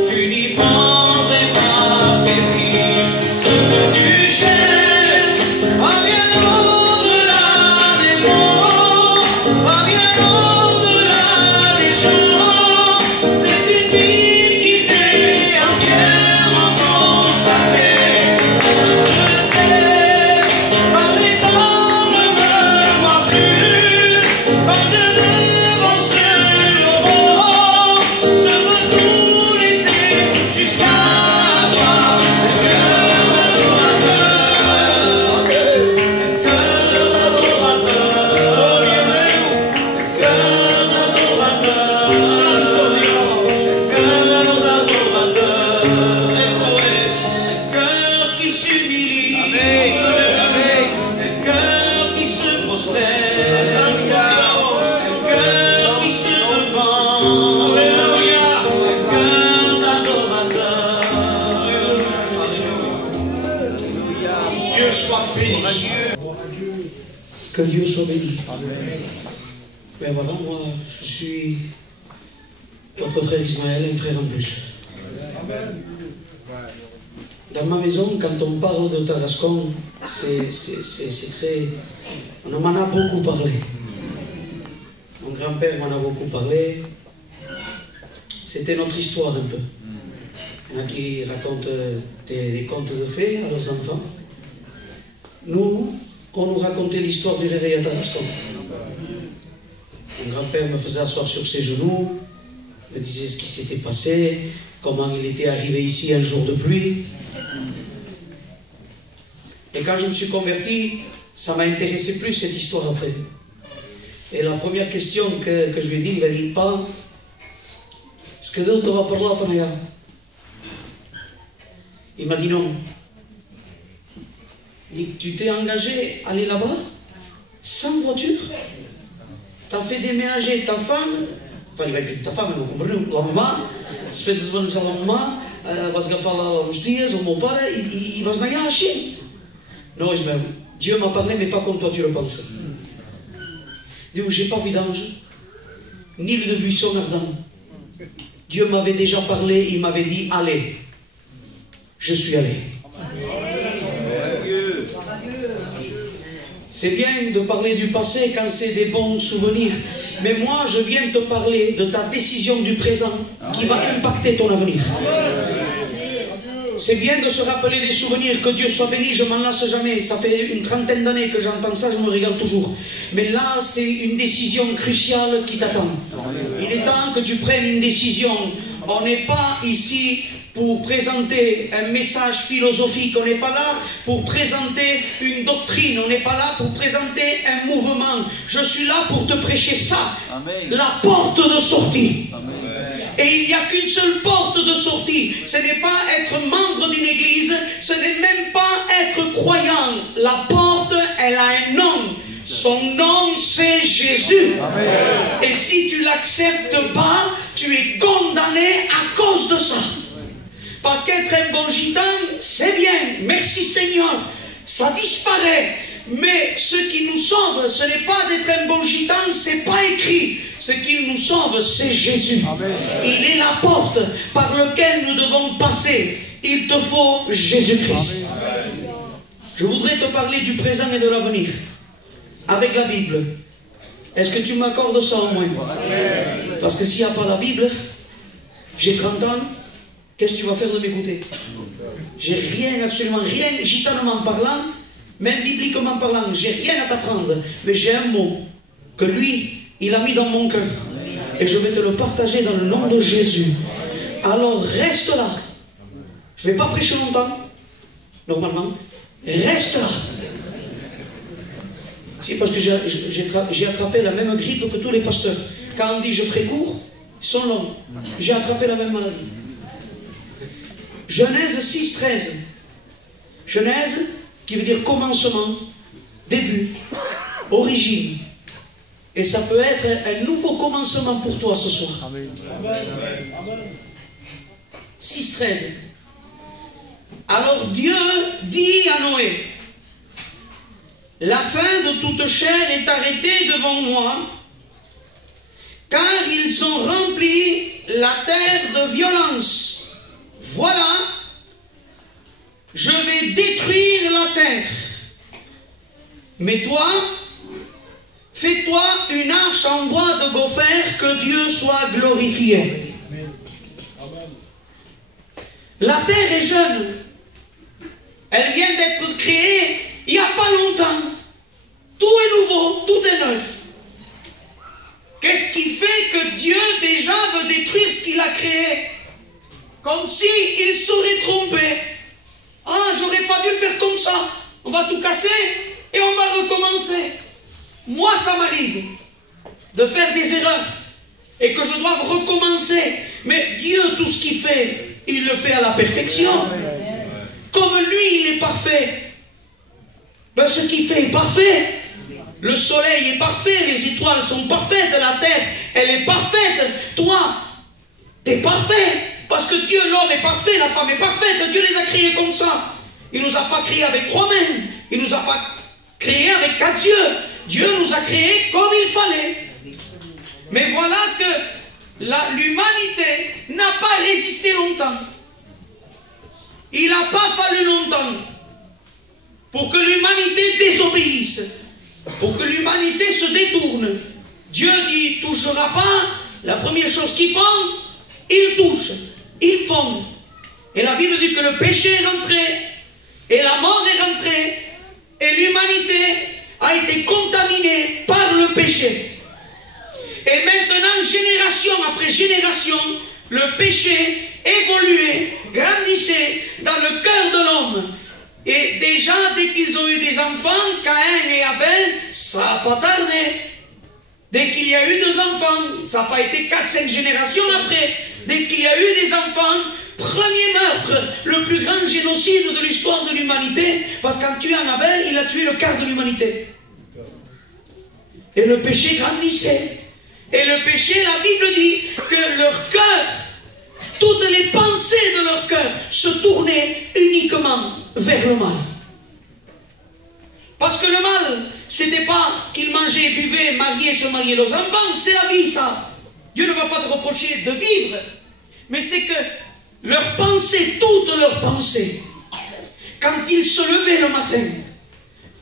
tu n'y prendrais pas plaisir. Ce que tu cherches va bien au-delà des mots, va bien au-delà des chants. C'est une vie qui t'est entièrement consacrée. Je t'aime, par les hommes ne me vois plus, par Dieu devant seul l'aurore. Je veux tout laisser jusqu'à toi. Un cœur d'adorateur, un cœur d'adorateur, un cœur d'adorateur, un cœur qui s'humilie, un cœur qui se prosterne, un cœur qui se repent, un cœur d'adorateur. Dieu soit béni. Que Dieu soit béni. Mais voilà, moi, je suis votre frère Ismaël, un frère en plus. Dans ma maison, quand on parle de Tarascon, c'est très... On m'en a beaucoup parlé. Mon grand-père m'en a beaucoup parlé. C'était notre histoire un peu. Il y en a qui racontent des contes de fées à leurs enfants. Nous, on nous racontait l'histoire du réveil à Tarascon. Mon grand-père me faisait asseoir sur ses genoux, me disait ce qui s'était passé, comment il était arrivé ici un jour de pluie. Et quand je me suis converti, ça m'a intéressé plus cette histoire après. Et la première question que je lui ai dit, il m'a dit, pas, est-ce que Dieu te va parler à Panaya? Il m'a dit non. Il dit, tu t'es engagé à aller là-bas, sans voiture? Tu as fait déménager ta femme, enfin, il va dire ta femme, não compreneu? La mamà, se fez desbanjar la mamà, vas agafar lá uns dias, o meu pare, e vas anar allà així. No, Ismael, Dieu m'a parlé, mais pas comme toi tu le penses. Dieu, j'ai pas vu d'ange, ni de buisson ardent. Dieu m'avait déjà parlé, il m'avait dit, allez. Je suis allé. C'est bien de parler du passé quand c'est des bons souvenirs. Mais moi, je viens te parler de ta décision du présent qui va impacter ton avenir. C'est bien de se rappeler des souvenirs, que Dieu soit béni, je m'en lasse jamais. Ça fait une trentaine d'années que j'entends ça, je me régale toujours. Mais là, c'est une décision cruciale qui t'attend. Il est temps que tu prennes une décision. On n'est pas ici pour présenter un message philosophique, on n'est pas là pour présenter une doctrine, on n'est pas là pour présenter un mouvement. Je suis là pour te prêcher ça. Amen. La porte de sortie. Amen. Et il n'y a qu'une seule porte de sortie. Ce n'est pas être membre d'une église, ce n'est même pas être croyant. La porte, elle a un nom. Son nom, c'est Jésus. Amen. Et si tu ne l'acceptes pas, tu es condamné à cause de ça. Parce qu'être un bon gitan, c'est bien. Merci Seigneur. Ça disparaît. Mais ce qui nous sauve, ce n'est pas d'être un bon gitan, c'est pas écrit. Ce qui nous sauve, c'est Jésus. Amen. Il est la porte par laquelle nous devons passer. Il te faut Jésus-Christ. Je voudrais te parler du présent et de l'avenir. Avec la Bible. Est-ce que tu m'accordes ça au moins? Parce que s'il n'y a pas la Bible, j'ai 30 ans, qu'est-ce que tu vas faire de m'écouter? J'ai rien, absolument rien, gitanement parlant, même bibliquement parlant, j'ai rien à t'apprendre. Mais j'ai un mot que lui, il a mis dans mon cœur. Et je vais te le partager dans le nom de Jésus. Alors reste là. Je ne vais pas prêcher longtemps, normalement. Reste là. Si, parce que j'ai attrapé la même grippe que tous les pasteurs. Quand on dit je ferai court, ils sont longs. J'ai attrapé la même maladie. Genèse 6, 13. Genèse, qui veut dire commencement, début, origine. Et ça peut être un nouveau commencement pour toi ce soir. Amen. 6, 13. Alors Dieu dit à Noé, la fin de toute chair est arrêtée devant moi, car ils ont rempli la terre de violence. Voilà, je vais détruire la terre. Mais toi, fais-toi une arche en bois de gopher, que Dieu soit glorifié. La terre est jeune. Elle vient d'être créée il n'y a pas longtemps. Tout est nouveau, tout est neuf. Qu'est-ce qui fait que Dieu déjà veut détruire ce qu'il a créé? Comme si il serait trompé. Ah, j'aurais pas dû le faire comme ça. On va tout casser et on va recommencer. Moi, ça m'arrive de faire des erreurs et que je dois recommencer. Mais Dieu, tout ce qu'il fait, il le fait à la perfection. Comme lui, il est parfait. Ben, ce qu'il fait est parfait. Le soleil est parfait, les étoiles sont parfaites, la terre, elle est parfaite. Toi, tu es parfait. Parce que Dieu, l'homme est parfait, la femme est parfaite. Dieu les a créés comme ça. Il ne nous a pas créés avec 3 mains. Il ne nous a pas créés avec 4 yeux. Dieu nous a créés comme il fallait. Mais voilà que l'humanité n'a pas résisté longtemps. Il n'a pas fallu longtemps pour que l'humanité désobéisse, pour que l'humanité se détourne. Dieu dit, il ne touchera pas. La première chose qu'ils font, ils touchent, ils font. Et la Bible dit que le péché est rentré, et la mort est rentrée, et l'humanité a été contaminée par le péché. Et maintenant, génération après génération, le péché évoluait, grandissait dans le cœur de l'homme. Et déjà, dès qu'ils ont eu des enfants, Caïn et Abel, ça n'a pas tardé. Dès qu'il y a eu 2 enfants, ça n'a pas été 4-5 générations après. Dès qu'il y a eu des enfants, premier meurtre, le plus grand génocide de l'histoire de l'humanité, parce qu'en tuant Abel, il a tué le quart de l'humanité. Et le péché grandissait. Et le péché, la Bible dit que leur cœur, toutes les pensées de leur cœur se tournaient uniquement vers le mal. Parce que le mal, c'était pas qu'ils mangeaient, buvaient, mariaient, se mariaient leurs enfants, c'est la vie ça. Dieu ne va pas te reprocher de vivre, mais c'est que leurs pensées, toutes leurs pensées, quand ils se levaient le matin,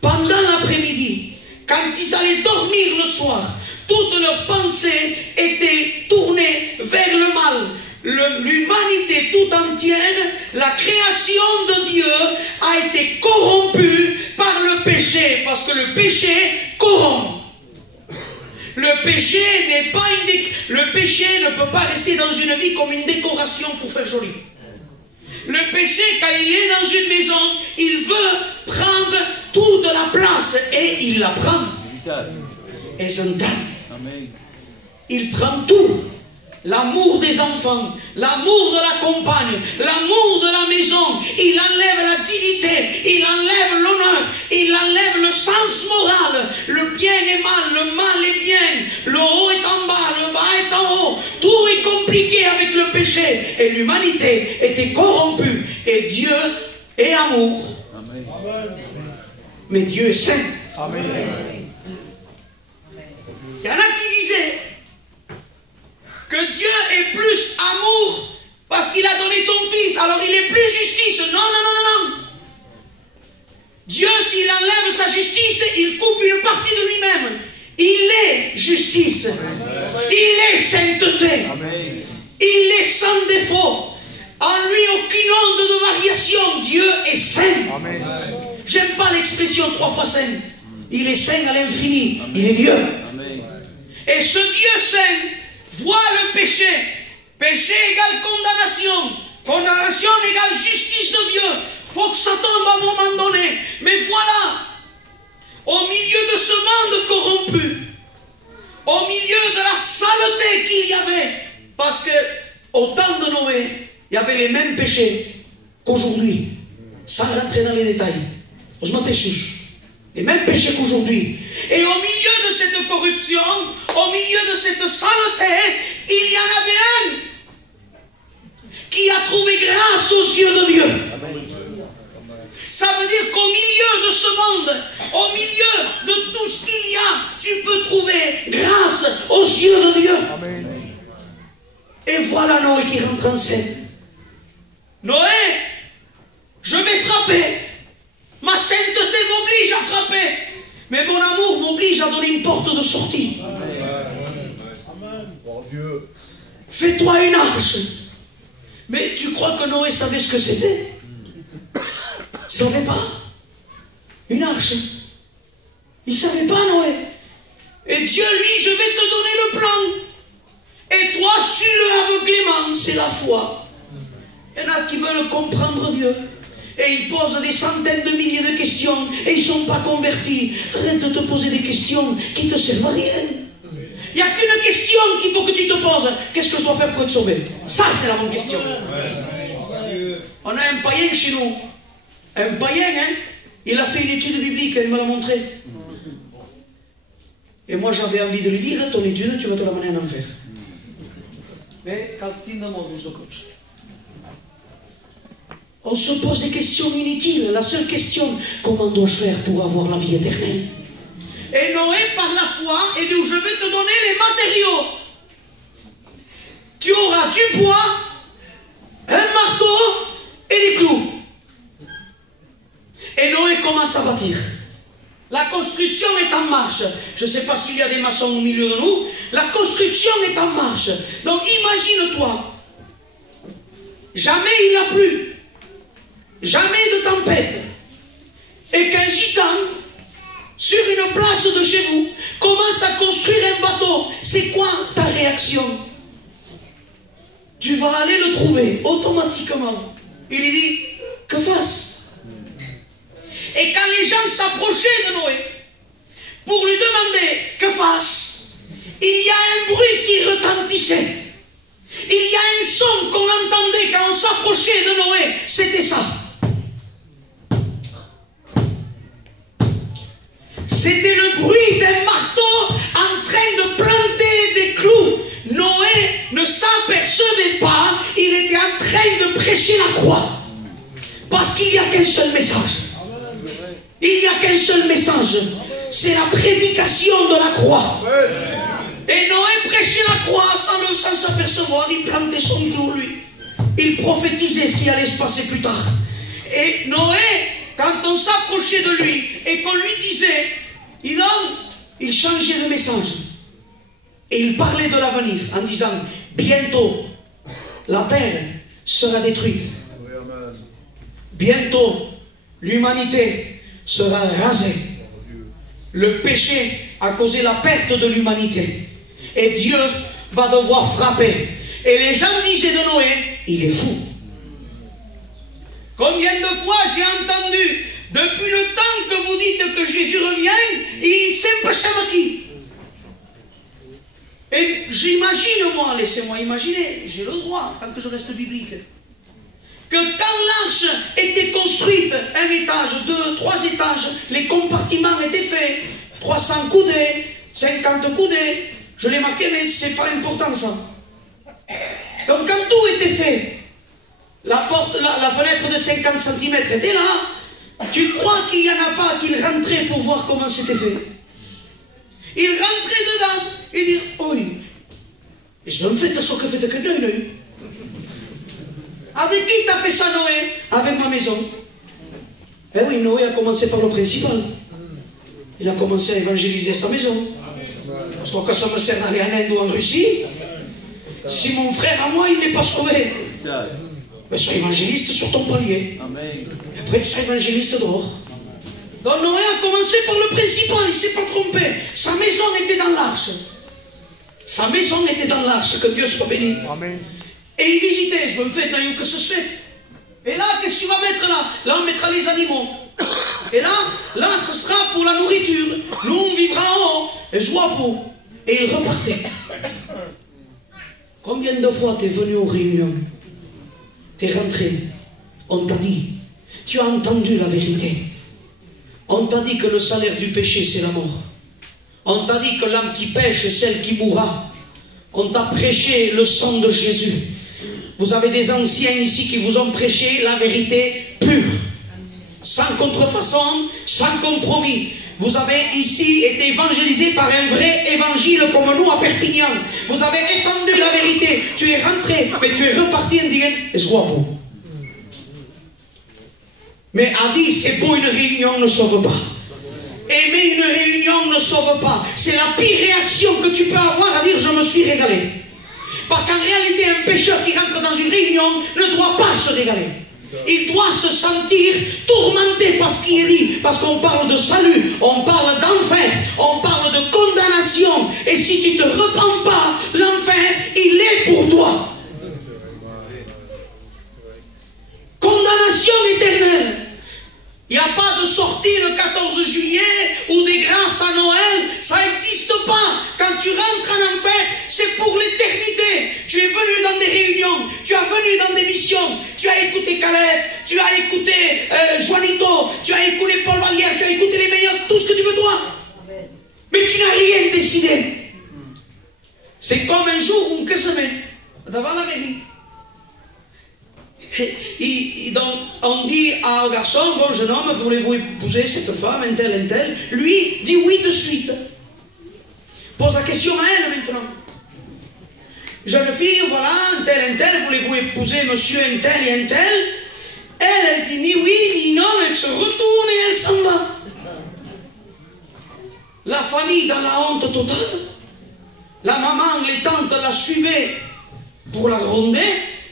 pendant l'après-midi, quand ils allaient dormir le soir, toutes leurs pensées étaient tournées vers le mal. L'humanité tout entière, la création de Dieu a été corrompue par le péché, parce que le péché corrompt. Le péché n'est pas le péché ne peut pas rester dans une vie comme une décoration pour faire joli. Le péché, quand il est dans une maison, il veut prendre toute la place et il la prend. Et il prend tout. L'amour des enfants, l'amour de la compagne, l'amour de la maison, il enlève la dignité, il enlève l'honneur, il enlève le sens moral. Le bien est mal, le mal est bien, le haut est en bas, le bas est en haut. Tout est compliqué avec le péché et l'humanité était corrompue. Et Dieu est amour. Amen. Mais Dieu est saint. Amen. Il y en a qui disaient que Dieu est plus amour parce qu'il a donné son fils, alors il est plus justice. Non, non, non, non, non. Dieu, s'il enlève sa justice, il coupe une partie de lui-même. Il est justice. Il est sainteté. Il est sans défaut. En lui, aucune onde de variation. Dieu est saint. J'aime pas l'expression 3 fois saint. Il est saint à l'infini. Il est Dieu. Et ce Dieu saint voit le péché. Péché égale condamnation. Condamnation égale justice de Dieu. Il faut que ça tombe à un moment donné. Mais voilà, au milieu de ce monde corrompu, au milieu de la saleté qu'il y avait, parce que au temps de Noé, il y avait les mêmes péchés qu'aujourd'hui, sans rentrer dans les détails. Les mêmes péchés qu'aujourd'hui. Et au milieu de cette corruption, au milieu de cette saleté, il y en avait un qui a trouvé grâce aux yeux de Dieu. Ça veut dire qu'au milieu de ce monde, au milieu de tout ce qu'il y a, tu peux trouver grâce aux yeux de Dieu. Et voilà Noé qui rentre en scène. Noé, je vais frapper. Ma sainteté m'oblige à frapper. Mais mon amour m'oblige à donner une porte de sortie. Fais-toi une arche. Mais tu crois que Noé savait ce que c'était? Il ne savait pas. Une arche. Il ne savait pas, Noé. Et Dieu, lui, je vais te donner le plan. Et toi, suis-le aveuglément, c'est la foi. Il y en a qui veulent comprendre Dieu. Et ils posent des centaines de milliers de questions et ils ne sont pas convertis. Arrête de te poser des questions qui ne te servent à rien. Il n'y a qu'une question qu'il faut que tu te poses. Qu'est-ce que je dois faire pour être sauvé? Ça, c'est la bonne question. On a un païen chez nous. Un païen, hein? Il a fait une étude biblique, il me l'a montré. Et moi, j'avais envie de lui dire, ton étude, tu vas te la mener en enfer. Mais quand tu dans mon coach. On se pose des questions inutiles. La seule question, comment dois-je faire pour avoir la vie éternelle? Et Noé, par la foi, et dit, je vais te donner les matériaux. Tu auras du bois, un marteau et des clous. Et Noé commence à bâtir. La construction est en marche. Je ne sais pas s'il y a des maçons au milieu de nous. La construction est en marche. Donc imagine-toi, jamais il n'a plu. Jamais de tempête. Et qu'un gitan, sur une place de chez vous, commence à construire un bateau. C'est quoi ta réaction? Tu vas aller le trouver automatiquement. Il lui dit, que fasse? Et quand les gens s'approchaient de Noé pour lui demander que fasse, il y a un bruit qui retentissait. Il y a un son qu'on entendait quand on s'approchait de Noé. C'était ça. C'était le bruit d'un marteau en train de planter des clous. Noé ne s'apercevait pas, il était en train de prêcher la croix. Parce qu'il n'y a qu'un seul message. Il Il n'y a qu'un seul message. C'est la prédication de la croix. Et Noé prêchait la croix sans s'apercevoir. Il plantait son clou, lui. Il prophétisait ce qui allait se passer plus tard. Et Noé, quand on s'approchait de lui et qu'on lui disait, il changeait de message. Et il parlait de l'avenir en disant, bientôt, la terre sera détruite. Bientôt, l'humanité sera rasée. Le péché a causé la perte de l'humanité. Et Dieu va devoir frapper. Et les gens disaient de Noé, il est fou. Combien de fois j'ai entendu, depuis le temps que vous dites que Jésus revient, il s'empêche qui. Et j'imagine, moi, laissez-moi imaginer, j'ai le droit, tant que je reste biblique, que quand l'arche était construite, un étage, 2, 3 étages, les compartiments étaient faits, 300 coudées, 50 coudées, je l'ai marqué, mais c'est pas important ça. Donc quand tout était fait, la porte, la fenêtre de 50 cm était là, tu crois qu'il n'y en a pas qui rentraient pour voir comment c'était fait? Il rentrait dedans et dire, oui, et je me fais ce que fait que Noé. Avec qui t'as fait ça, Noé? Avec ma maison. Eh oui, Noé a commencé par le principal. Il a commencé à évangéliser sa maison. Parce que quand ça me sert d'aller en Inde ou en Russie, si mon frère à moi, il n'est pas sauvé, ben, sois évangéliste sur ton palier. Et après, tu seras évangéliste dehors. Donc Noé a commencé par le principal, il ne s'est pas trompé. Sa maison était dans l'arche. Sa maison était dans l'arche, que Dieu soit béni. Amen. Et il visitait, je me fais d'ailleurs que ce fait. Et là, qu'est-ce que tu vas mettre là? Là, on mettra les animaux. Et là, ce sera pour la nourriture. Nous, on vivra en haut. Et je vois pour. Et il repartait. Combien de fois tu es venu aux réunions? Tu es rentré. On t'a dit. Tu as entendu la vérité. On t'a dit que le salaire du péché, c'est la mort. On t'a dit que l'âme qui pêche est celle qui mourra. On t'a prêché le sang de Jésus. Vous avez des anciens ici qui vous ont prêché la vérité pure. Sans contrefaçon, sans compromis. Vous avez ici été évangélisé par un vrai évangile comme nous à Perpignan. Vous avez étendu la vérité. Tu es rentré, mais tu es reparti en disant, est-ce beau? Mais a dit, c'est beau, une réunion ne sauve pas. Aimer une réunion ne sauve pas. C'est la pire réaction que tu peux avoir à dire, je me suis régalé. Parce qu'en réalité, un pécheur qui rentre dans une réunion ne doit pas se régaler. Il doit se sentir tourmenté par ce qui est dit. Parce qu'on parle de salut, on parle d'enfer, on parle de condamnation. Et si tu ne te repens pas, l'enfer, il est pour toi. Condamnation éternelle. Il n'y a pas de sortie le 14 juillet ou des grâces à Noël. Ça n'existe pas. Quand tu rentres en enfer, c'est pour l'éternité. Tu es venu dans des réunions, tu es venu dans des missions, tu as écouté Caleb, tu as écouté Juanito, tu as écouté Paul Vallière, tu as écouté les meilleurs, tout ce que tu veux toi. Mais tu n'as rien décidé. C'est comme un jour ou une semaine devant la mairie. Donc, on dit à un garçon, bon jeune homme, voulez-vous épouser cette femme, un tel? Lui dit oui de suite. Pose la question à elle maintenant. Jeune fille, voilà, un tel, voulez-vous épouser monsieur un tel et un tel? Elle dit ni oui, ni non, elle se retourne et elle s'en va. La famille dans la honte totale. La maman, les tantes la suivaient pour la gronder.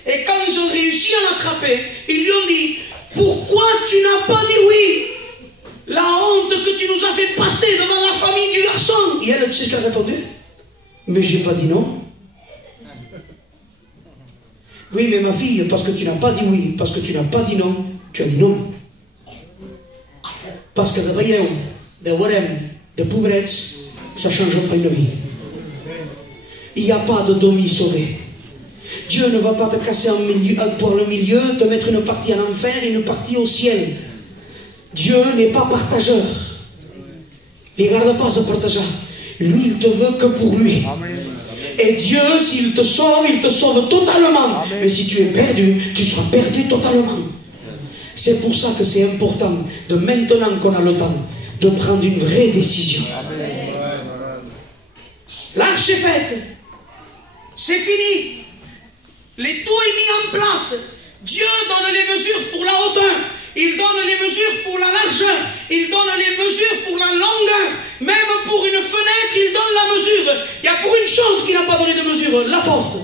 Et quand ils ont réussi à l'attraper, ils lui ont dit, pourquoi tu n'as pas dit oui? La honte que tu nous as fait passer devant la famille du garçon. Et elle, tu sais ce qu'elle a répondu? Mais j'ai pas dit non. Oui, mais ma fille, parce que tu n'as pas dit oui, parce que tu n'as pas dit non, tu as dit non. Parce que de veieu, de warem, de pauvrets, ça ne change pas une vie. Il n'y a pas de demi-sauvé. Dieu ne va pas te casser par le milieu, te mettre une partie en enfer et une partie au ciel. Dieu n'est pas partageur. Il ne regarde pas ce partageur. Lui, il te veut que pour lui. Et Dieu, s'il te sauve totalement. Amen. Mais si tu es perdu, tu seras perdu totalement. C'est pour ça que c'est important, de maintenant qu'on a le temps, de prendre une vraie décision. L'arche est faite. C'est fini. Les tout est mis en place. Dieu donne les mesures pour la hauteur. Il donne les mesures pour la largeur. Il donne les mesures pour la longueur. Même pour une fenêtre, il donne la mesure. Il y a pour une chose qu'il n'a pas donné de mesure, la porte.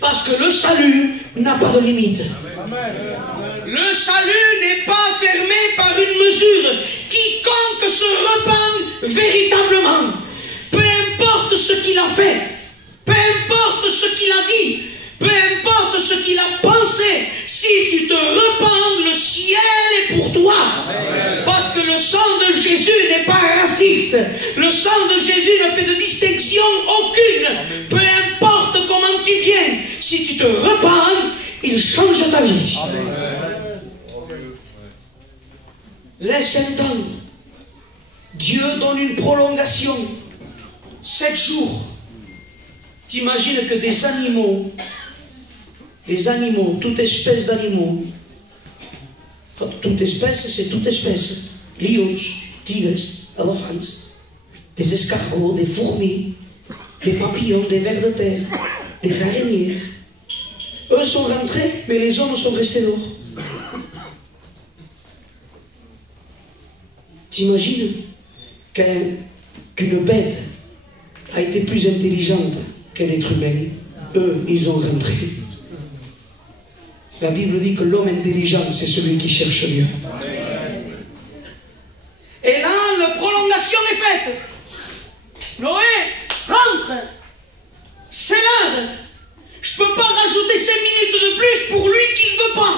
Parce que le salut n'a pas de limite. Le salut n'est pas fermé par une mesure. Quiconque se repent véritablement, peu importe ce qu'il a fait, peu importe ce qu'il a dit, peu importe ce qu'il a pensé, si tu te repens, le ciel est pour toi. Parce que le sang de Jésus n'est pas raciste. Le sang de Jésus ne fait de distinction aucune. Peu importe comment tu viens, si tu te repens, il change ta vie. Laisse un temps. Dieu donne une prolongation. 7 jours. T'imagines que des animaux, toute espèce d'animaux, toute espèce, c'est toute espèce, lions, tigres, éléphants, des escargots, des fourmis, des papillons, des vers de terre, des araignées. Eux sont rentrés, mais les hommes sont restés dehors. T'imagines qu'une bête a été plus intelligente qu'un être humain? Eux, ils ont rentré. La Bible dit que l'homme intelligent, c'est celui qui cherche Dieu. Et là, la prolongation est faite. Noé, rentre. C'est l'heure. Je ne peux pas rajouter 5 minutes de plus pour lui qui ne veut pas.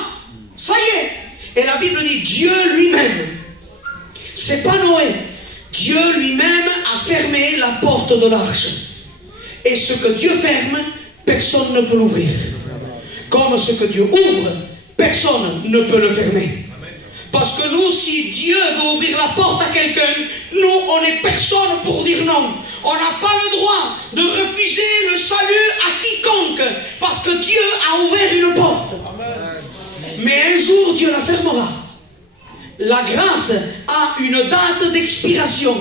Ça y est. Et la Bible dit, Dieu lui-même, c'est pas Noé, Dieu lui-même a fermé la porte de l'arche. Et ce que Dieu ferme, personne ne peut l'ouvrir. Comme ce que Dieu ouvre, personne ne peut le fermer. Parce que nous, si Dieu veut ouvrir la porte à quelqu'un, nous, on n'est personne pour dire non. On n'a pas le droit de refuser le salut à quiconque, parce que Dieu a ouvert une porte. Mais un jour, Dieu la fermera. La grâce a une date d'expiration.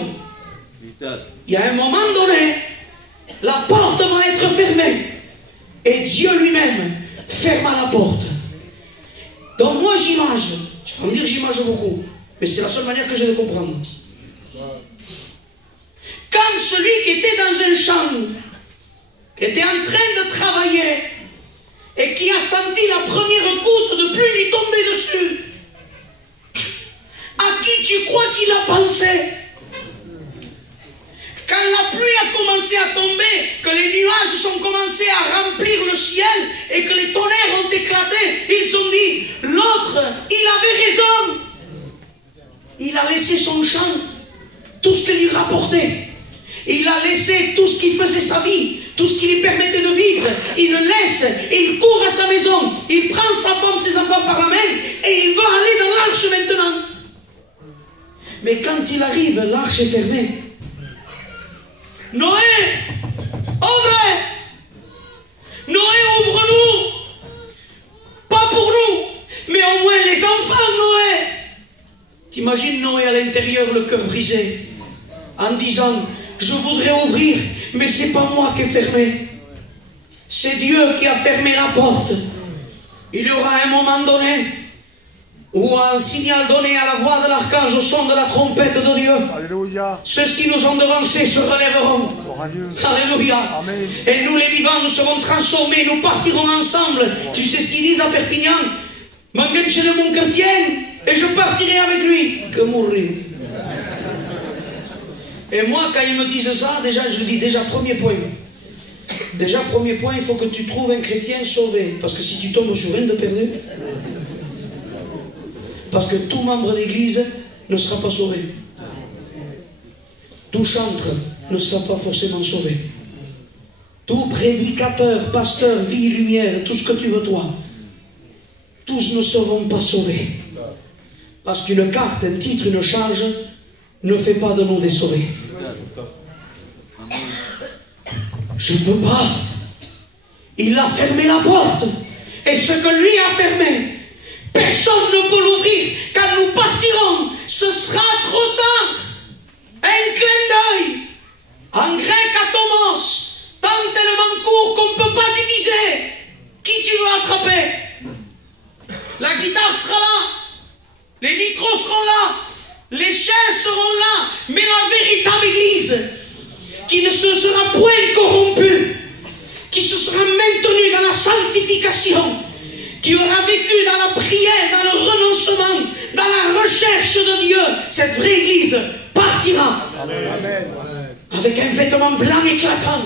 Il y a un moment donné, la porte va être fermée. Et Dieu lui-même ferma la porte. Donc moi j'image, tu vas me dire j'image beaucoup, mais c'est la seule manière que j'ai de comprendre. Quand celui qui était dans un champ, qui était en train de travailler, et qui a senti la première goutte de pluie lui tomber dessus, à qui tu crois qu'il a pensé? Quand la pluie a commencé à tomber, que les nuages ont commencé à remplir le ciel et que les tonnerres ont éclaté, ils ont dit, l'autre, il avait raison. Il a laissé son champ, tout ce qui lui rapportait. Il a laissé tout ce qui faisait sa vie, tout ce qui lui permettait de vivre. Il le laisse, il court à sa maison, il prend sa femme, ses enfants par la main et il va aller dans l'arche maintenant. Mais quand il arrive, l'arche est fermée. Noé, ouvre! Noé, ouvre-nous! Pas pour nous, mais au moins les enfants, Noé! T'imagines Noé à l'intérieur, le cœur brisé, en disant, je voudrais ouvrir, mais c'est pas moi qui ai fermé. C'est Dieu qui a fermé la porte. Il y aura un moment donné ou un signal donné à la voix de l'archange au son de la trompette de Dieu. Alléluia. Ceux qui nous ont devancés se relèveront. Alléluia. Amen. Et nous les vivants, nous serons transformés, nous partirons ensemble. Tu sais ce qu'ils disent à Perpignan? M'engager de mon chrétien et je partirai avec lui. Que mourir. Et moi, quand ils me disent ça, déjà, je dis, déjà, premier point. Déjà, premier point, il faut que tu trouves un chrétien sauvé. Parce que si tu tombes sur un de perdu, parce que tout membre d'église ne sera pas sauvé. Tout chantre ne sera pas forcément sauvé. Tout prédicateur, pasteur, vie, lumière, tout ce que tu veux toi, tous ne seront pas sauvés. Parce qu'une carte, un titre, une charge ne fait pas de nous des sauvés. Je ne peux pas. Il a fermé la porte. Et ce que lui a fermé, Personne ne peut l'ouvrir. Quand nous partirons, ce sera trop tard. Un clin d'œil. En grec, atomos. Tant tellement court qu'on ne peut pas diviser. Qui tu veux attraper? La guitare sera là. Les micros seront là. Les chaises seront là. Mais la véritable église, qui ne se sera point corrompue, qui se sera maintenue dans la sanctification, qui aura vécu dans la prière, dans le renoncement, dans la recherche de Dieu, cette vraie église partira. Amen. Avec un vêtement blanc éclatant.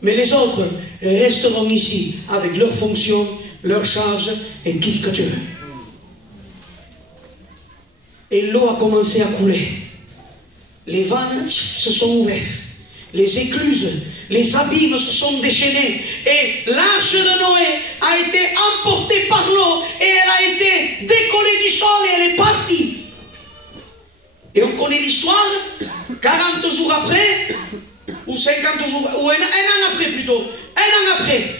Mais les autres resteront ici avec leurs fonctions, leurs charges et tout ce que tu veux. Et l'eau a commencé à couler. Les vannes se sont ouvertes. Les écluses, les abîmes se sont déchaînés. Et l'arche de Noé a été emportée par l'eau et elle a été décollée du sol et elle est partie. Et on connaît l'histoire, 40 jours après, ou 50 jours, ou un an après plutôt, un an après.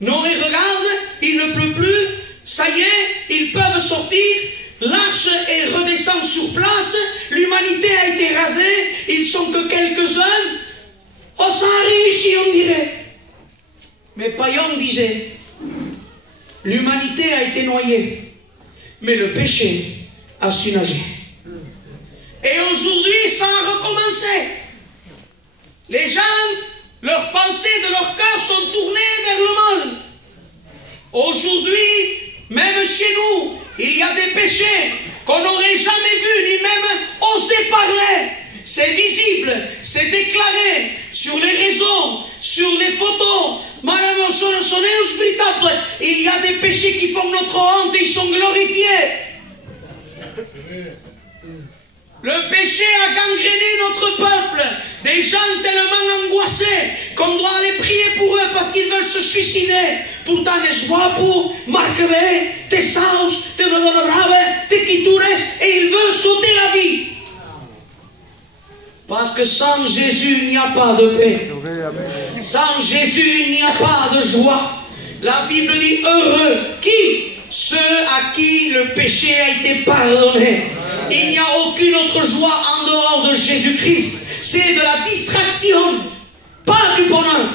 Noé regarde, il ne pleut plus, ça y est, ils peuvent sortir, l'arche est redescend sur place, l'humanité a été rasée, ils sont que quelques-uns. Oh, ça a réussi, on dirait. Mais Payon disait, l'humanité a été noyée, mais le péché a su nager. Et aujourd'hui, ça a recommencé. Les gens, leurs pensées de leur cœur sont tournées vers le mal. Aujourd'hui, même chez nous, il y a des péchés qu'on n'aurait jamais vus, ni même osé parler. C'est visible, c'est déclaré sur les réseaux, sur les photos. Madame, il y a des péchés qui font notre honte et ils sont glorifiés. Le péché a gangréné notre peuple. Des gens tellement angoissés qu'on doit aller prier pour eux parce qu'ils veulent se suicider. Pourtant, es guapo, marque-b, te saus, te dona brave, te quitures, et il veut sauter la vie. Parce que sans Jésus, il n'y a pas de paix. Sans Jésus, il n'y a pas de joie. La Bible dit heureux qui? Ceux à qui le péché a été pardonné. Il n'y a aucune autre joie en dehors de Jésus-Christ. C'est de la distraction, pas du bonheur.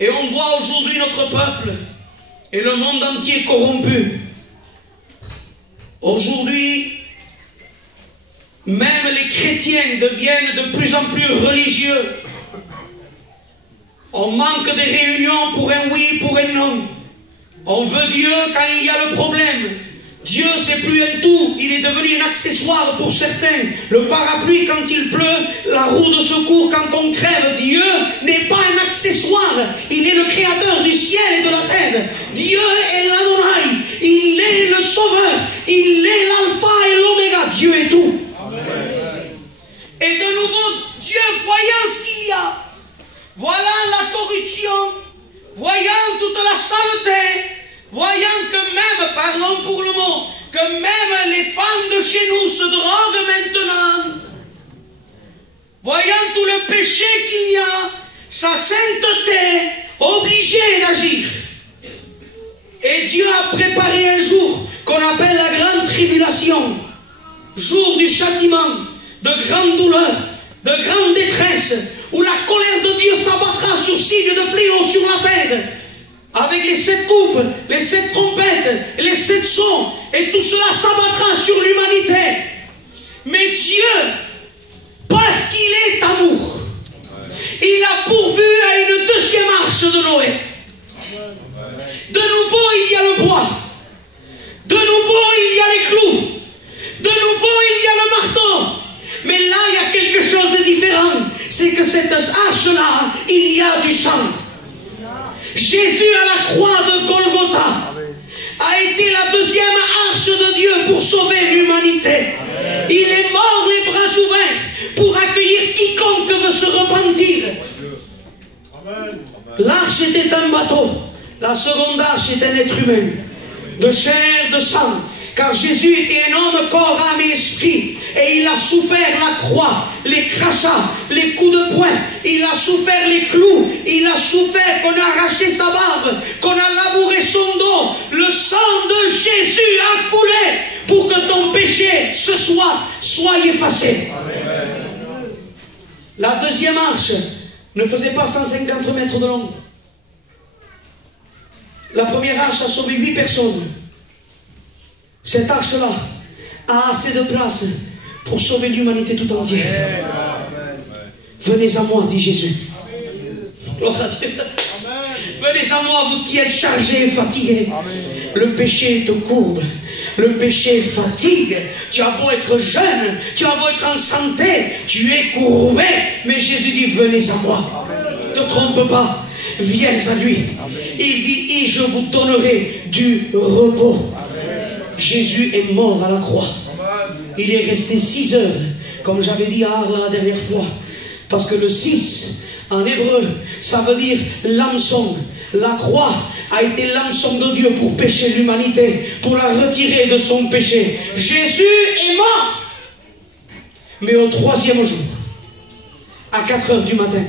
Et on voit aujourd'hui notre peuple et le monde entier corrompu. Aujourd'hui, même les chrétiens deviennent de plus en plus religieux. On manque des réunions pour un oui, pour un non. On veut Dieu quand il y a le problème. Dieu, c'est plus un tout, il est devenu un accessoire pour certains. Le parapluie quand il pleut, la roue de secours quand on crève. Dieu n'est pas un accessoire, il est le créateur du ciel et de la terre. Dieu est l'Adonai, il est le sauveur, il est l'alpha et l'oméga. Dieu est tout. Amen. Et de nouveau, Dieu, voyant ce qu'il y a, voilà la corruption, voyant toute la saleté, voyant que même, pardon pour le mot, que même les femmes de chez nous se droguent maintenant, voyant tout le péché qu'il y a, sa sainteté, obligée d'agir. Et Dieu a préparé un jour qu'on appelle la grande tribulation, jour du châtiment, de grande douleur, de grande détresse, où la colère de Dieu s'abattra sur signe de fléau sur la terre, avec les 7 coupes, les 7 trompettes, les 7 sons, et tout cela s'abattra sur l'humanité. Mais Dieu, parce qu'il est amour, il a pourvu à une deuxième arche de Noé. De nouveau, il y a le bois. De nouveau, il y a les clous. De nouveau, il y a le marteau. Mais là, il y a quelque chose de différent. C'est que cette arche-là, il y a du sang. Jésus à la croix de Golgotha a été la deuxième arche de Dieu pour sauver l'humanité. Il est mort les bras ouverts pour accueillir quiconque veut se repentir. L'arche était un bateau. La seconde arche est un être humain. De chair, de sang. Car Jésus était un homme, corps, âme et esprit. Et il a souffert la croix, les crachats, les coups de poing, il a souffert les clous, il a souffert qu'on a arraché sa barbe, qu'on a labouré son dos. Le sang de Jésus a coulé pour que ton péché ce soir soit effacé. Amen. La deuxième arche ne faisait pas 150 mètres de long. La première arche a sauvé 8 personnes. Cette arche-là a assez de place pour sauver l'humanité tout entière. Venez à moi, dit Jésus. Gloire à Dieu. Venez à moi, vous qui êtes chargés et fatigués. Le péché te courbe. Le péché fatigue. Tu as beau être jeune, tu as beau être en santé, tu es courbé. Mais Jésus dit, venez à moi. Ne te trompe pas. Viens à lui. Il dit, et je vous donnerai du repos. Jésus est mort à la croix. Il est resté 6 heures, comme j'avais dit à Arles la dernière fois. Parce que le 6, en hébreu, ça veut dire l'hameçon. La croix a été l'hameçon de Dieu pour pécher l'humanité, pour la retirer de son péché. Jésus est mort. Mais au 3e jour, à 4 heures du matin,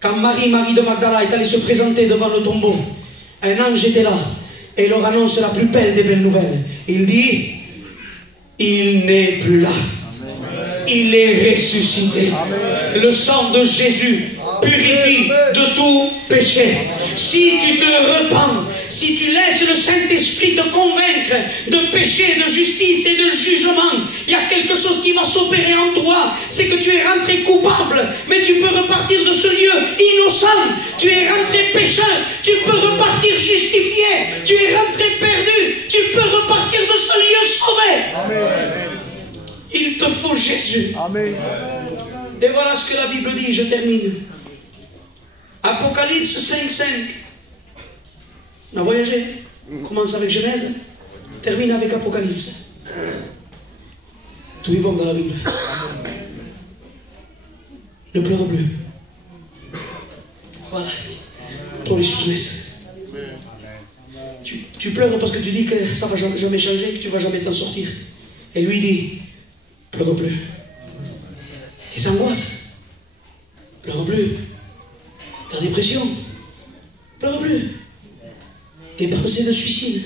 quand Marie de Magdala est allée se présenter devant le tombeau, un ange était là et leur annonce la plus belle des belles nouvelles. Il dit, il n'est plus là. Il est ressuscité. Le sang de Jésus purifie de tout péché. Si tu te repens, si tu laisses le Saint-Esprit te convaincre de péché, de justice et de jugement, il y a quelque chose qui va s'opérer en toi. C'est que tu es rentré coupable, mais tu peux repartir de ce lieu innocent. Tu es rentré pécheur, tu peux repartir justifié. Tu es rentré perdu, tu peux repartir de ce lieu sauvé. Amen. Il te faut Jésus. Amen. Et voilà ce que la Bible dit, je termine. Apocalypse 5:5. On a voyagé. On commence avec Genèse, termine avec Apocalypse. Tout est bon dans la Bible. Ne pleure plus. Voilà. Pour les choses. Tu pleures parce que tu dis que ça ne va jamais changer, que tu ne vas jamais t'en sortir. Et lui dit, pleure plus. Tes angoisses, pleure plus. Ta dépression, pleure plus. Tes pensées de suicide,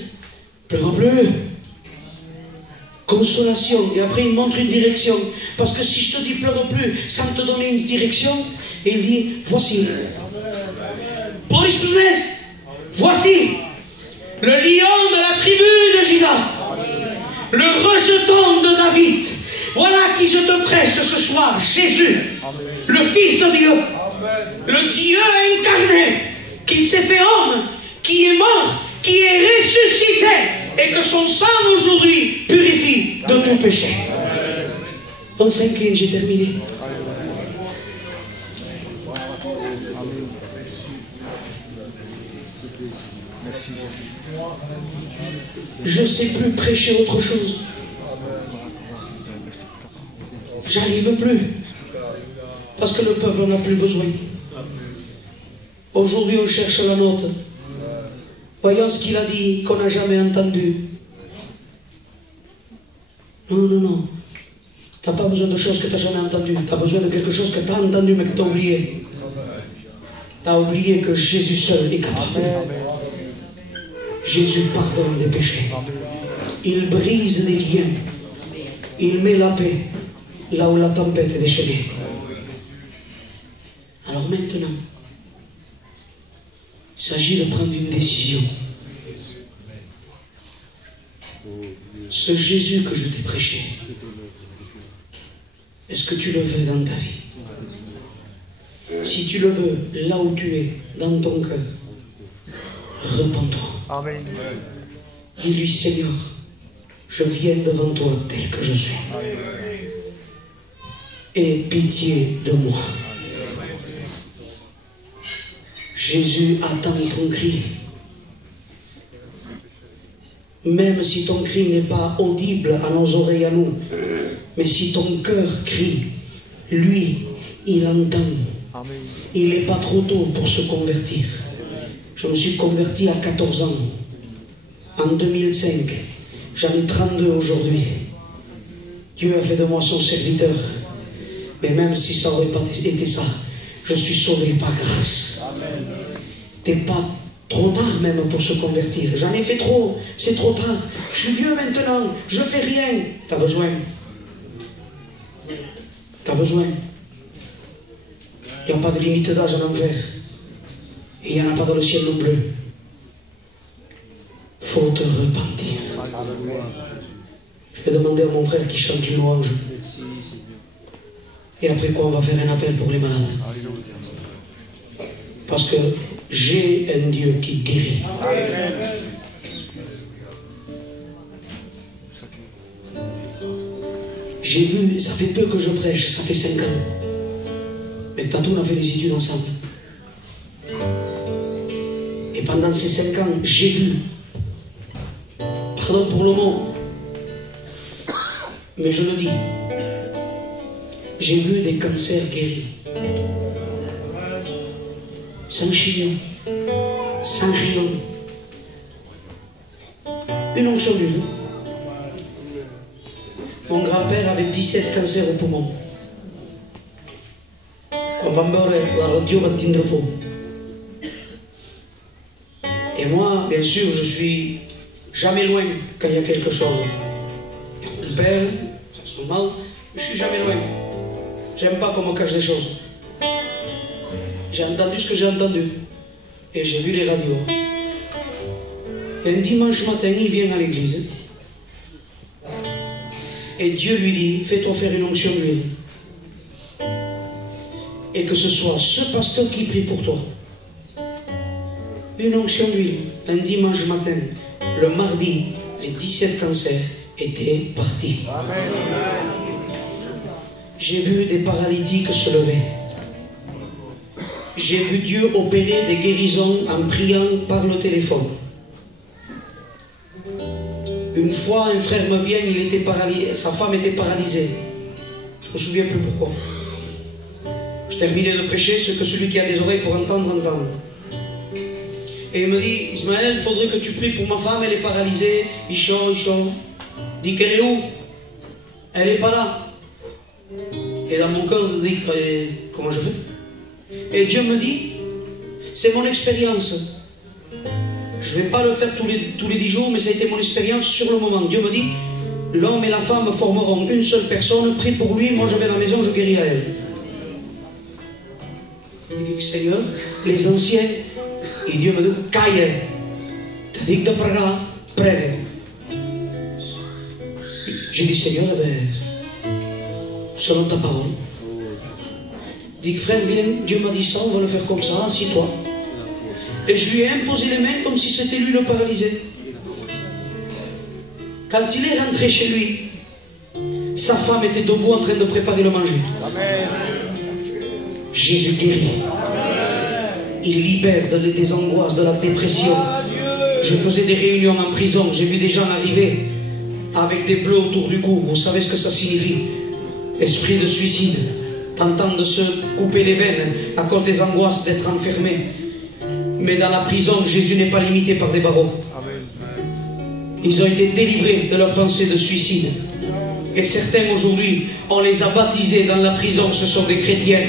pleure plus. Consolation. Et après il montre une direction. Parce que si je te dis pleure plus, sans te donner une direction, il dit, voici. Voici le lion de la tribu de Juda, le rejeton de David. Voilà qui je te prêche ce soir, Jésus, le Fils de Dieu, le Dieu incarné, qui s'est fait homme, qui est mort, qui est ressuscité, et que son sang aujourd'hui purifie de tout péché. On s'incline, j'ai terminé. Je ne sais plus prêcher autre chose. J'arrive plus. Parce que le peuple n'en a plus besoin. Aujourd'hui, on cherche la note. Voyons ce qu'il a dit, qu'on n'a jamais entendu. Non, non, non. Tu n'as pas besoin de choses que tu n'as jamais entendues. Tu as besoin de quelque chose que tu as entendu, mais que tu as oublié. Tu as oublié que Jésus seul est capable. Jésus pardonne des péchés. Il brise les liens. Il met la paix là où la tempête est déchaînée. Alors maintenant, il s'agit de prendre une décision. Ce Jésus que je t'ai prêché, est-ce que tu le veux dans ta vie? Si tu le veux, là où tu es, dans ton cœur, repens-toi. Amen. Dis-lui, Seigneur, je viens devant toi tel que je suis. Aie pitié de moi. Jésus attend ton cri. Même si ton cri n'est pas audible à nos oreilles à nous, mais si ton cœur crie, lui, il entend. Il n'est pas trop tôt pour se convertir. Je me suis converti à 14 ans, en 2005. J'en ai 32 aujourd'hui. Dieu a fait de moi son serviteur. Mais même si ça n'aurait pas été ça, je suis sauvé par grâce. T'es pas trop tard même pour se convertir. J'en ai fait trop, c'est trop tard. Je suis vieux maintenant, je fais rien. T'as besoin. T'as besoin. Il n'y a pas de limite d'âge en enfer. Et il n'y en a pas dans le ciel non plus. Faut te repentir. Je vais demander à mon frère qui chante une louange. Et après quoi on va faire un appel pour les malades. Parce que j'ai un Dieu qui guérit. J'ai vu, ça fait peu que je prêche, ça fait 5 ans. Mais tantôt on a fait des études ensemble. Et pendant ces 5 ans, j'ai vu, pardon pour le mot, mais je le dis, j'ai vu des cancers guéris. Sans chignon, sans rayon. Une onction d'huile. Mon grand-père avait 17 cancers au poumon. Quand la radio va tindre faux. Et moi, bien sûr, je suis jamais loin quand il y a quelque chose. Il y a mon père, c'est normal, je suis jamais loin. J'aime pas qu'on me cache des choses. J'ai entendu ce que j'ai entendu. Et j'ai vu les radios. Et un dimanche matin, il vient à l'église. Et Dieu lui dit, fais-toi faire une onction d'huile. Et que ce soit ce pasteur qui prie pour toi. Une onction d'huile, un dimanche matin. Le mardi, les 17 cancers étaient partis. J'ai vu des paralytiques se lever. J'ai vu Dieu opérer des guérisons en priant par le téléphone. Une fois, un frère me vient, il était paralysé, sa femme était paralysée. Je ne me souviens plus pourquoi. Je terminais de prêcher, ce que celui qui a des oreilles pour entendre, entendre. Et il me dit, Ismaël, il faudrait que tu pries pour ma femme, elle est paralysée. Ichon. Dis qu'elle est où? Elle n'est pas là. Et dans mon cœur, je dis, comment je fais? Et Dieu me dit, c'est mon expérience. Je ne vais pas le faire tous les 10 jours, mais ça a été mon expérience sur le moment. Dieu me dit, l'homme et la femme formeront une seule personne, prie pour lui, moi je vais à la maison, je guéris à elle. Il dit, Seigneur, les anciens, et Dieu me dit, caille, te dis de pregar, prêle. J'ai dit, Seigneur, selon ta parole. Il dit, frère, viens, Dieu m'a dit ça, on va le faire comme ça, assis-toi. Et je lui ai imposé les mains comme si c'était lui le paralysé. Quand il est rentré chez lui, sa femme était debout en train de préparer le manger. Amen. Jésus guérit. Il libère des angoisses, de la dépression. Je faisais des réunions en prison, j'ai vu des gens arriver avec des bleus autour du cou. Vous savez ce que ça signifie? Esprit de suicide, tentant de se couper les veines à cause des angoisses d'être enfermé. Mais dans la prison, Jésus n'est pas limité par des barreaux. Ils ont été délivrés de leurs pensées de suicide. Et certains aujourd'hui, on les a baptisés dans la prison, ce sont des chrétiens.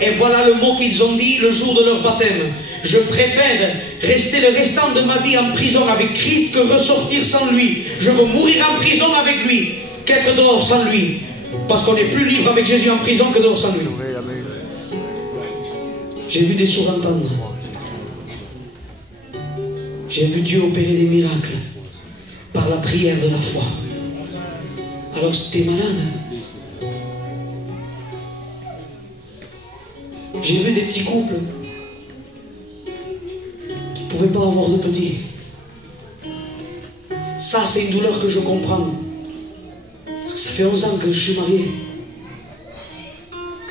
Et voilà le mot qu'ils ont dit le jour de leur baptême. Je préfère rester le restant de ma vie en prison avec Christ que ressortir sans lui. Je veux mourir en prison avec lui qu'être dehors sans lui. Parce qu'on est plus libre avec Jésus en prison que dehors sans lui. J'ai vu des sourds entendre. J'ai vu Dieu opérer des miracles par la prière de la foi. Alors si tu es malade, j'ai vu des petits couples qui ne pouvaient pas avoir de petits. Ça, c'est une douleur que je comprends. Parce que ça fait 11 ans que je suis marié.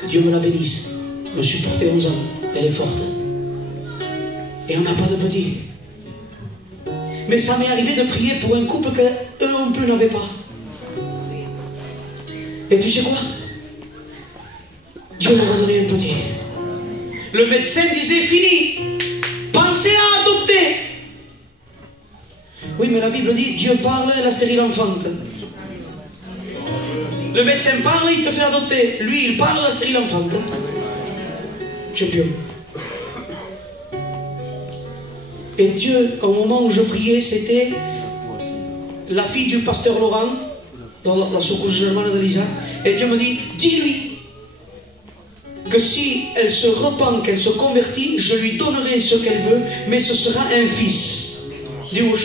Que Dieu me la bénisse. Je me suis porté 11 ans. Elle est forte. Et on n'a pas de petits. Mais ça m'est arrivé de prier pour un couple qu'eux non plus n'avaient pas. Et tu sais quoi? Dieu m'a donné un petit. Le médecin disait, fini, pensez à adopter. Oui, mais la Bible dit, Dieu parle et la stérile enfante. Le médecin parle, il te fait adopter. Lui, il parle, la stérile enfant. Champion. Et Dieu, au moment où je priais, c'était la fille du pasteur Laurent, dans la secours germane de Lisa. Et Dieu me dit, dis-lui que si elle se repent, qu'elle se convertit, je lui donnerai ce qu'elle veut, mais ce sera un fils. Dis-moi,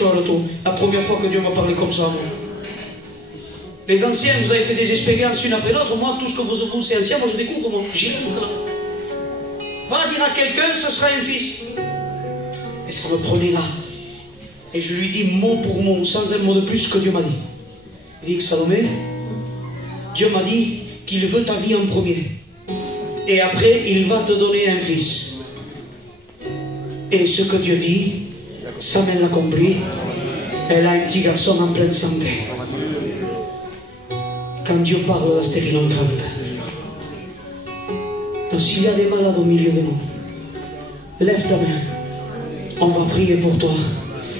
la première fois que Dieu m'a parlé comme ça. Les anciens, vous avez fait des expériences une après l'autre. Moi, tout ce que vous c'est ancien, moi je découvre, moi. J'y rentre là. Va dire à quelqu'un, ce sera un fils. Et ça me prenait là. Et je lui dis mot pour mot, sans un mot de plus, ce que Dieu m'a dit. Il dit, Salomé, Dieu m'a dit qu'il veut ta vie en premier. Et après, il va te donner un fils. Et ce que Dieu dit, Samuel l'a compris. Elle a un petit garçon en pleine santé. Quand Dieu parle à la stérile enfante. Donc s'il y a des malades au milieu de nous, lève ta main. On va prier pour toi.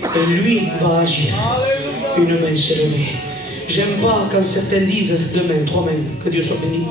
Et lui va agir. Une main s'est levée. J'aime pas quand certains disent 2 mains, 3 mains. Que Dieu soit béni.